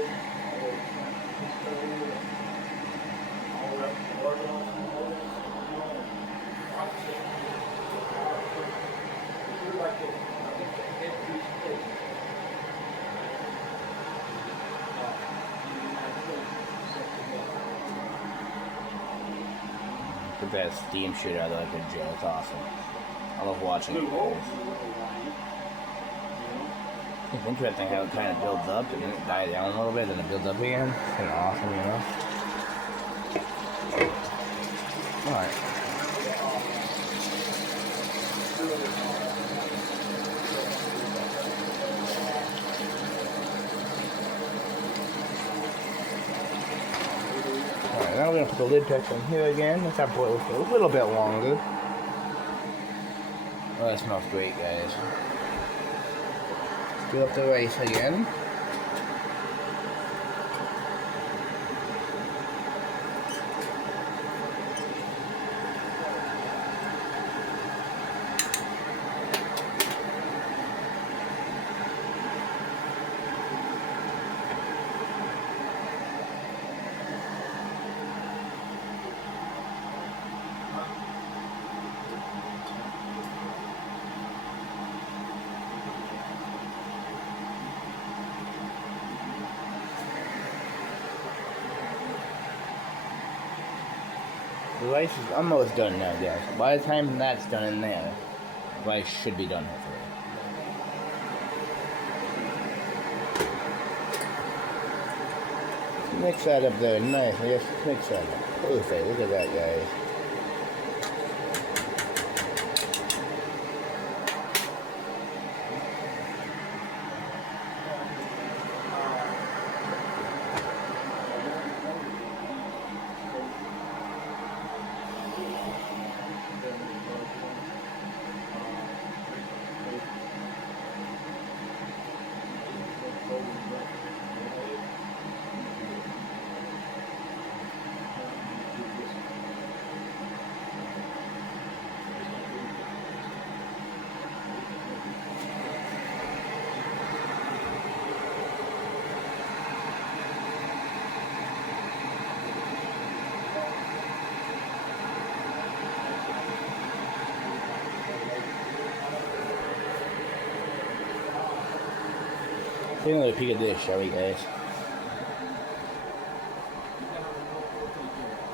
Look at that steam shoot out of like a jet. It's awesome. I love watching it. It's interesting how it kind of builds up and then it dies down a little bit and it builds up again. It's kind of awesome, you know? Alright. Alright, now we're going to put the lid back on here again. Let's have boil for a little bit longer. Oh, that smells great, guys. Fill up the rice again. The rice is almost done now, guys. By the time that's done in there, rice should be done, hopefully. Mix that up there, nice. Just mix that up. Perfect. Look at that, guys. Take another peek at this, shall we, guys?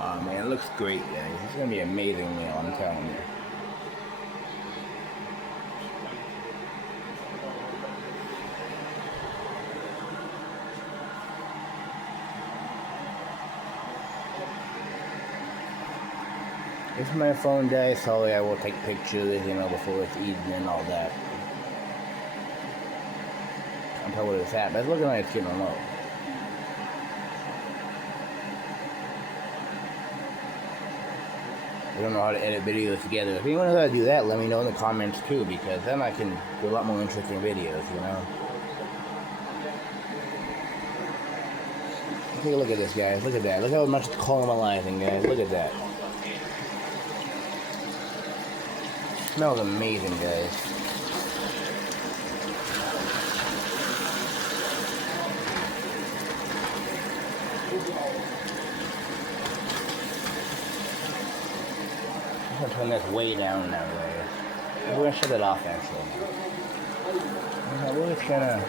Oh man, it looks great, guys. It's gonna be an amazing meal, I'm telling you. If my phone dies, sorry, I will take pictures, you know, before it's eaten and all that. I'm telling you what it's at, but it's looking like it's getting low. I don't know how to edit videos together. If anyone knows how to do that, let me know in the comments too, because then I can do a lot more interesting videos, you know. Take a look at this, guys. Look at that. Look how much it's caramelizing, guys. Look at that. Smells amazing, guys. I'm gonna turn this way down now, guys. We're gonna shut it off, actually. We're just gonna.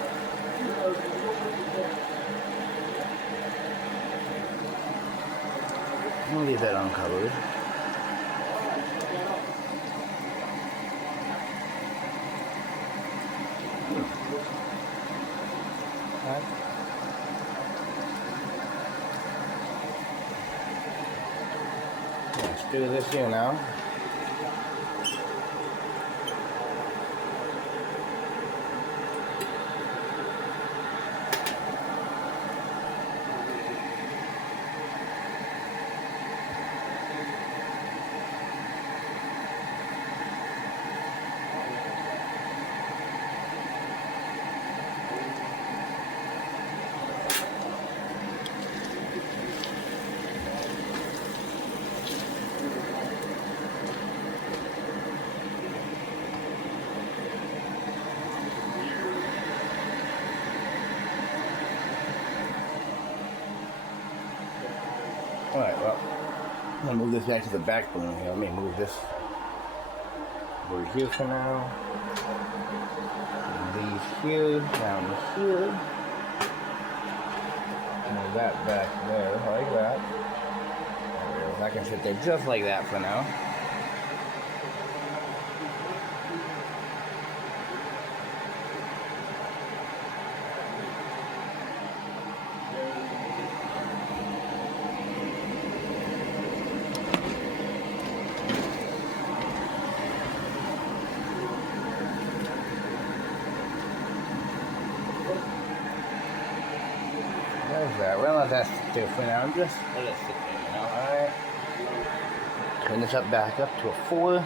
I'm gonna leave that uncovered. Let's do this here now. Alright, well, I'm gonna move this back to the backbone here. Let me move this over here for now. And these here, down here. Move that back there, like that. That can sit there just like that for now. There's that. We'll let that sit there for now. Just let it sit there, you know, alright? Turn this up back up to a 4.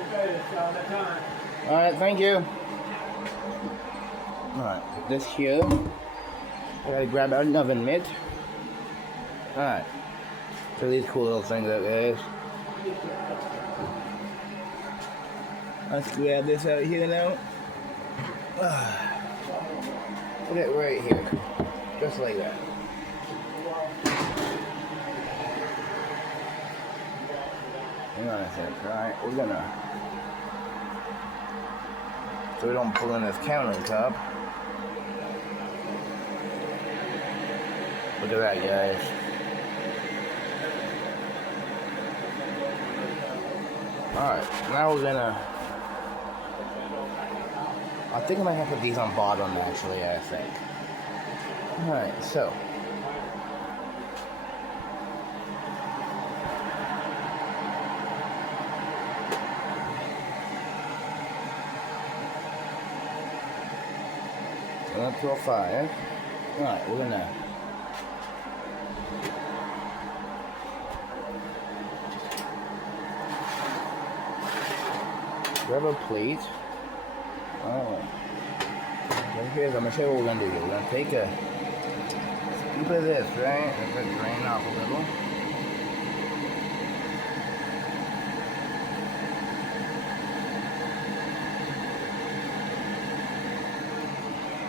Okay, it's that time. Alright, thank you. Alright, put this here. I gotta grab out an oven mitt. Alright. So these cool little things out, guys. Let's grab this out here now. Put it right here. Just like that. Hang on a sec, alright? We're gonna... So we don't pull in this countertop. Look at that, guys. Alright, now we're gonna... I think I might have to put these on bottom, actually, I think. Alright, so... Up to a 5. Alright, we're gonna... grab a plate. Oh. Here's, I'm gonna show you what we're gonna do here. We're gonna take a scoop of this, right? Let it drain off a little.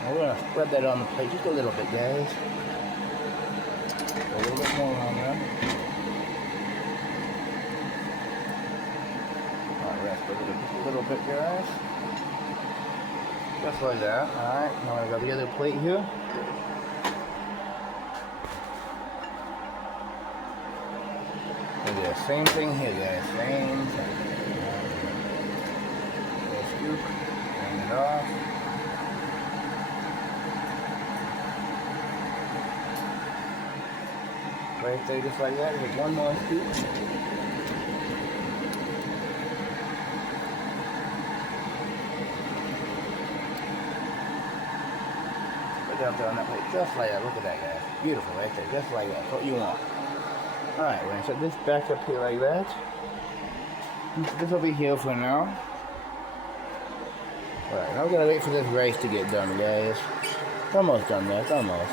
And we're gonna spread that on the plate just a little bit, guys. A little bit more on there. Alright, we're gonna spread it just a little bit, guys. Just like that. Alright, now I got the other plate here. We'll do the same thing here, guys. Same thing. Little scoop, turn it off. Right there, just like that. There's one more scoop. Up there on that plate, just like that. Look at that, guys. Beautiful right there, just like that. That's what you want. Alright, we're gonna set this back up here like that. This will be here for now. Alright, now we're gonna wait for this rice to get done, guys. It's almost done, guys. Almost.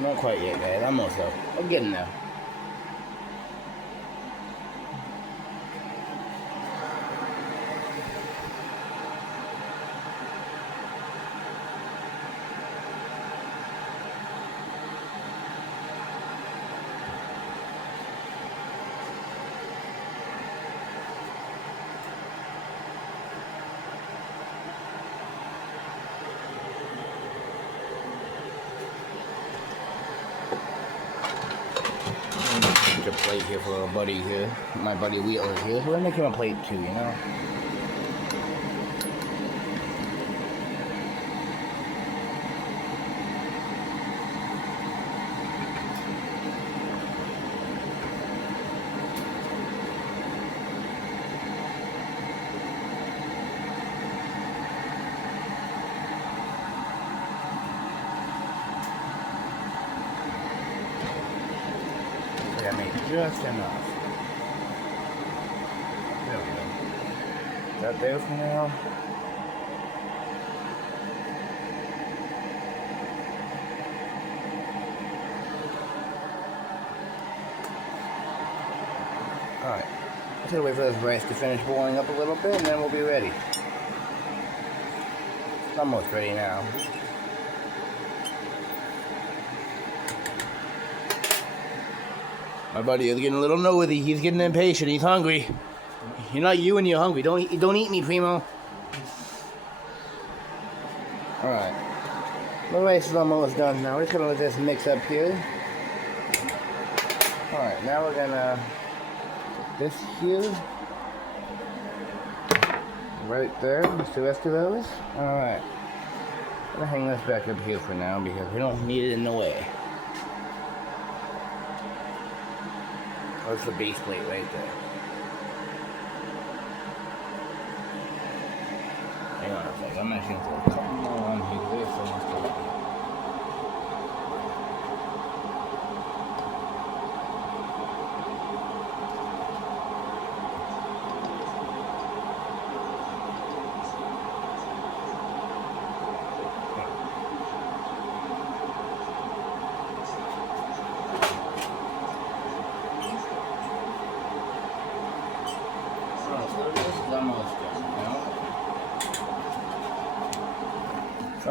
Not quite yet, guys. Almost though. I'm getting there. A plate here for our buddy here, my buddy Wheeler here. So we're gonna make him a plate too, you know. I made just enough. There we go. Is that there for now? Alright. I'm gonna wait for this rice to finish boiling up a little bit and then we'll be ready. It's almost ready now. My buddy is getting a little nosy. He's getting impatient. He's hungry. You're not you and you're hungry. Don't eat me, Primo. Alright. The rice is almost done now. We're just gonna let this mix up here. Alright, now we're gonna put this here. Right there. Just the rest of those. Alright. I'm gonna hang this back up here for now because we don't need it in the way. That's the base plate right there. Hang on a second. I'm actually going to throw a couple more on here. There's so much to do.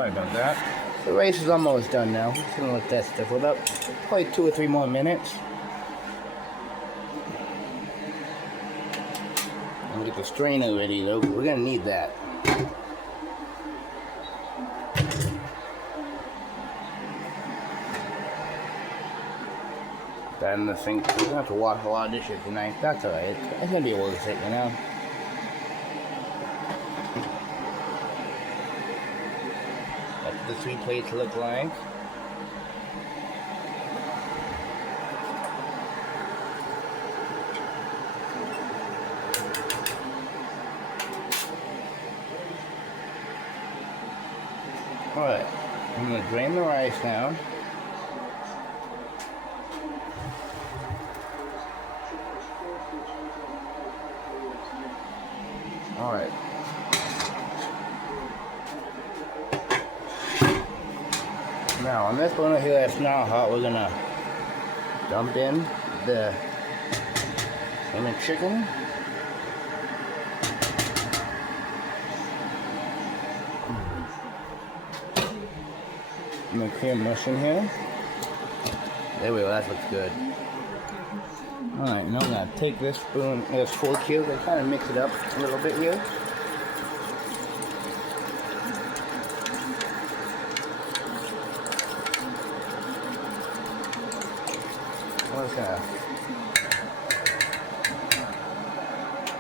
Sorry about that. The rice is almost done now. Just gonna let that stuff for about probably 2 or 3 more minutes. I'm gonna get the strainer ready though. We're gonna need that. That in the sink. We're gonna have to wash a lot of dishes tonight. That's alright. It's gonna be worth it, you know. That's what the 3 plates look like. Alright, I'm gonna drain the rice now. Alright. Now on this one here that's now hot, we're gonna dump in the lemon chicken. I'm gonna cream mush in here. There we go, that looks good. Alright, now I'm gonna take this spoon, this fork here, and kind of mix it up a little bit here. I'm just gonna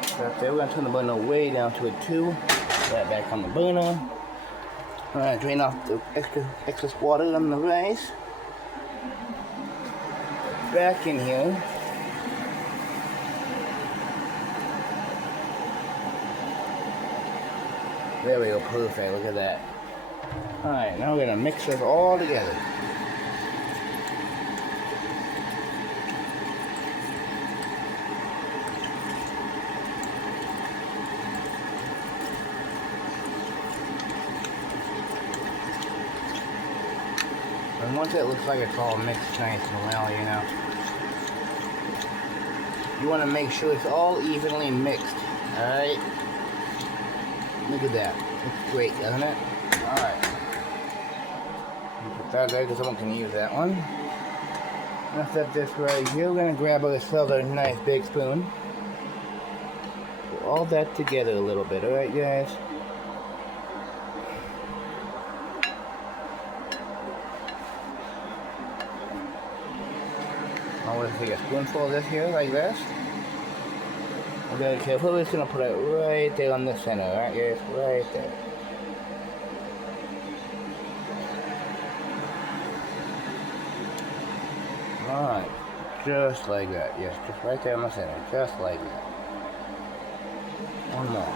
start there. We're gonna turn the burner way down to a 2. Put that back on the burner. Alright, drain off the excess water on the rice. Back in here. There we go, perfect, look at that. Alright, now we're gonna mix this all together. And once it looks like it's all mixed nice and well, you know, you want to make sure it's all evenly mixed. Alright? Look at that. Looks great, doesn't it? Alright. Put that there because someone can use that one. I'll set this right here. We're going to grab ourselves a nice big spoon. Put all that together a little bit. Alright, guys? I'm going to take a spoonful of this here, like this. I'm very careful. We're just going to put it right there on the center, right? Yes, right there. Alright, just like that. Yes, just right there on the center, just like that. One more.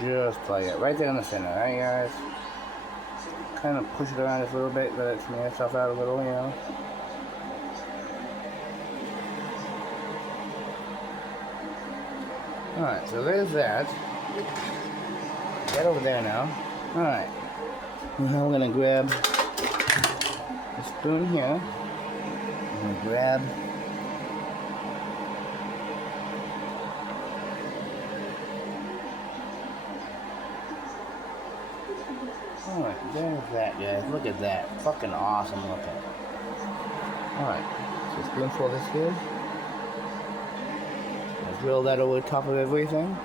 Just like that, right there in the center, right, guys? Kind of push it around just a little bit, let it smear itself out a little, you know. Alright, so there's that. Get over there now. Alright. Now we're gonna grab a spoon here. I'm gonna grab alright, there's that, guys. Look at that. Fucking awesome looking. Alright, so a spoonful of this here. I'll drill that over the top of everything.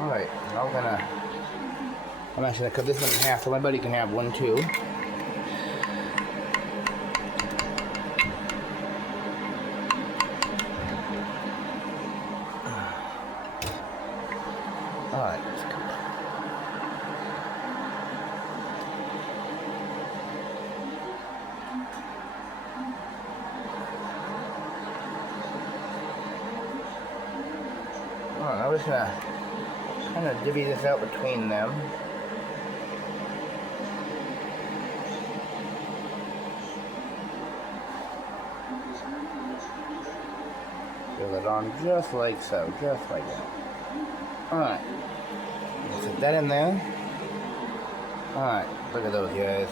Alright, now I'm actually gonna cut this one in half so my buddy can have one too. Alright, I'm just gonna kind of divvy this out between them. Fill it on just like so, just like that. Alright, set that in there. Alright, look at those guys.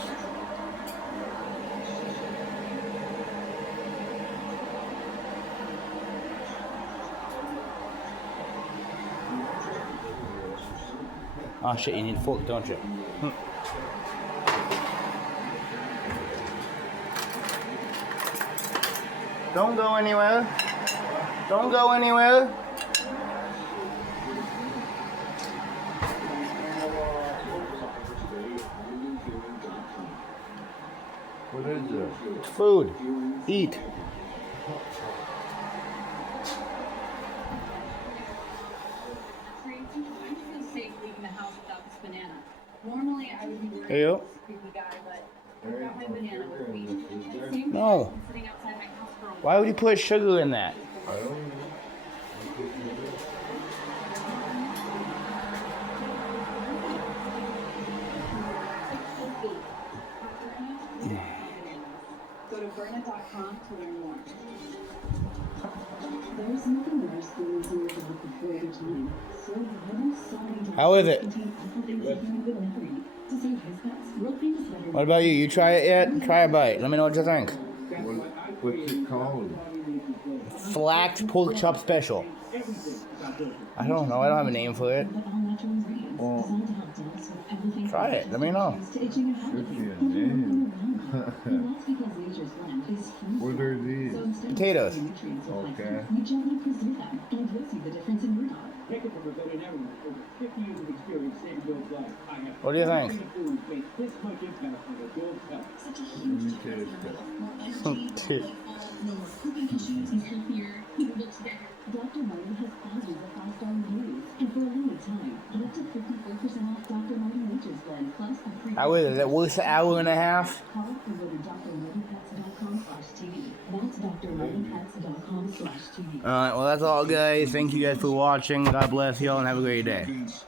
Oh shit, you need a fork, don't you? Don't go anywhere. Don't go anywhere. What is this? Food. Eat. Normally I would be Hey, yo. creepy guy, but I got my banana with me. No. Sitting outside my house for a while. Why would you put sugar in that? I don't know. Go to burnet.com to learn more. There's nothing worse than losing your job before your time. So How is it? What about you? You try it yet? Try a bite. Let me know what you think. What's it called? Flax pork chop special. I don't know. I don't have a name for it. Well, Try it. Let me know. what's your name? What are these? Potatoes. Okay. What do you think? Let me taste it. Dr. Martin has thousands of 5-star reviews, and for a limited time, get up to 54% off Dr. Martin Nature's Blend, plus a free... How is it? Is it worth an hour and a half? Call or go to drmartinpets.com/TV. That's drmartinpets.com/TV. Alright, well that's all guys. Thank you guys for watching. God bless y'all and have a great day.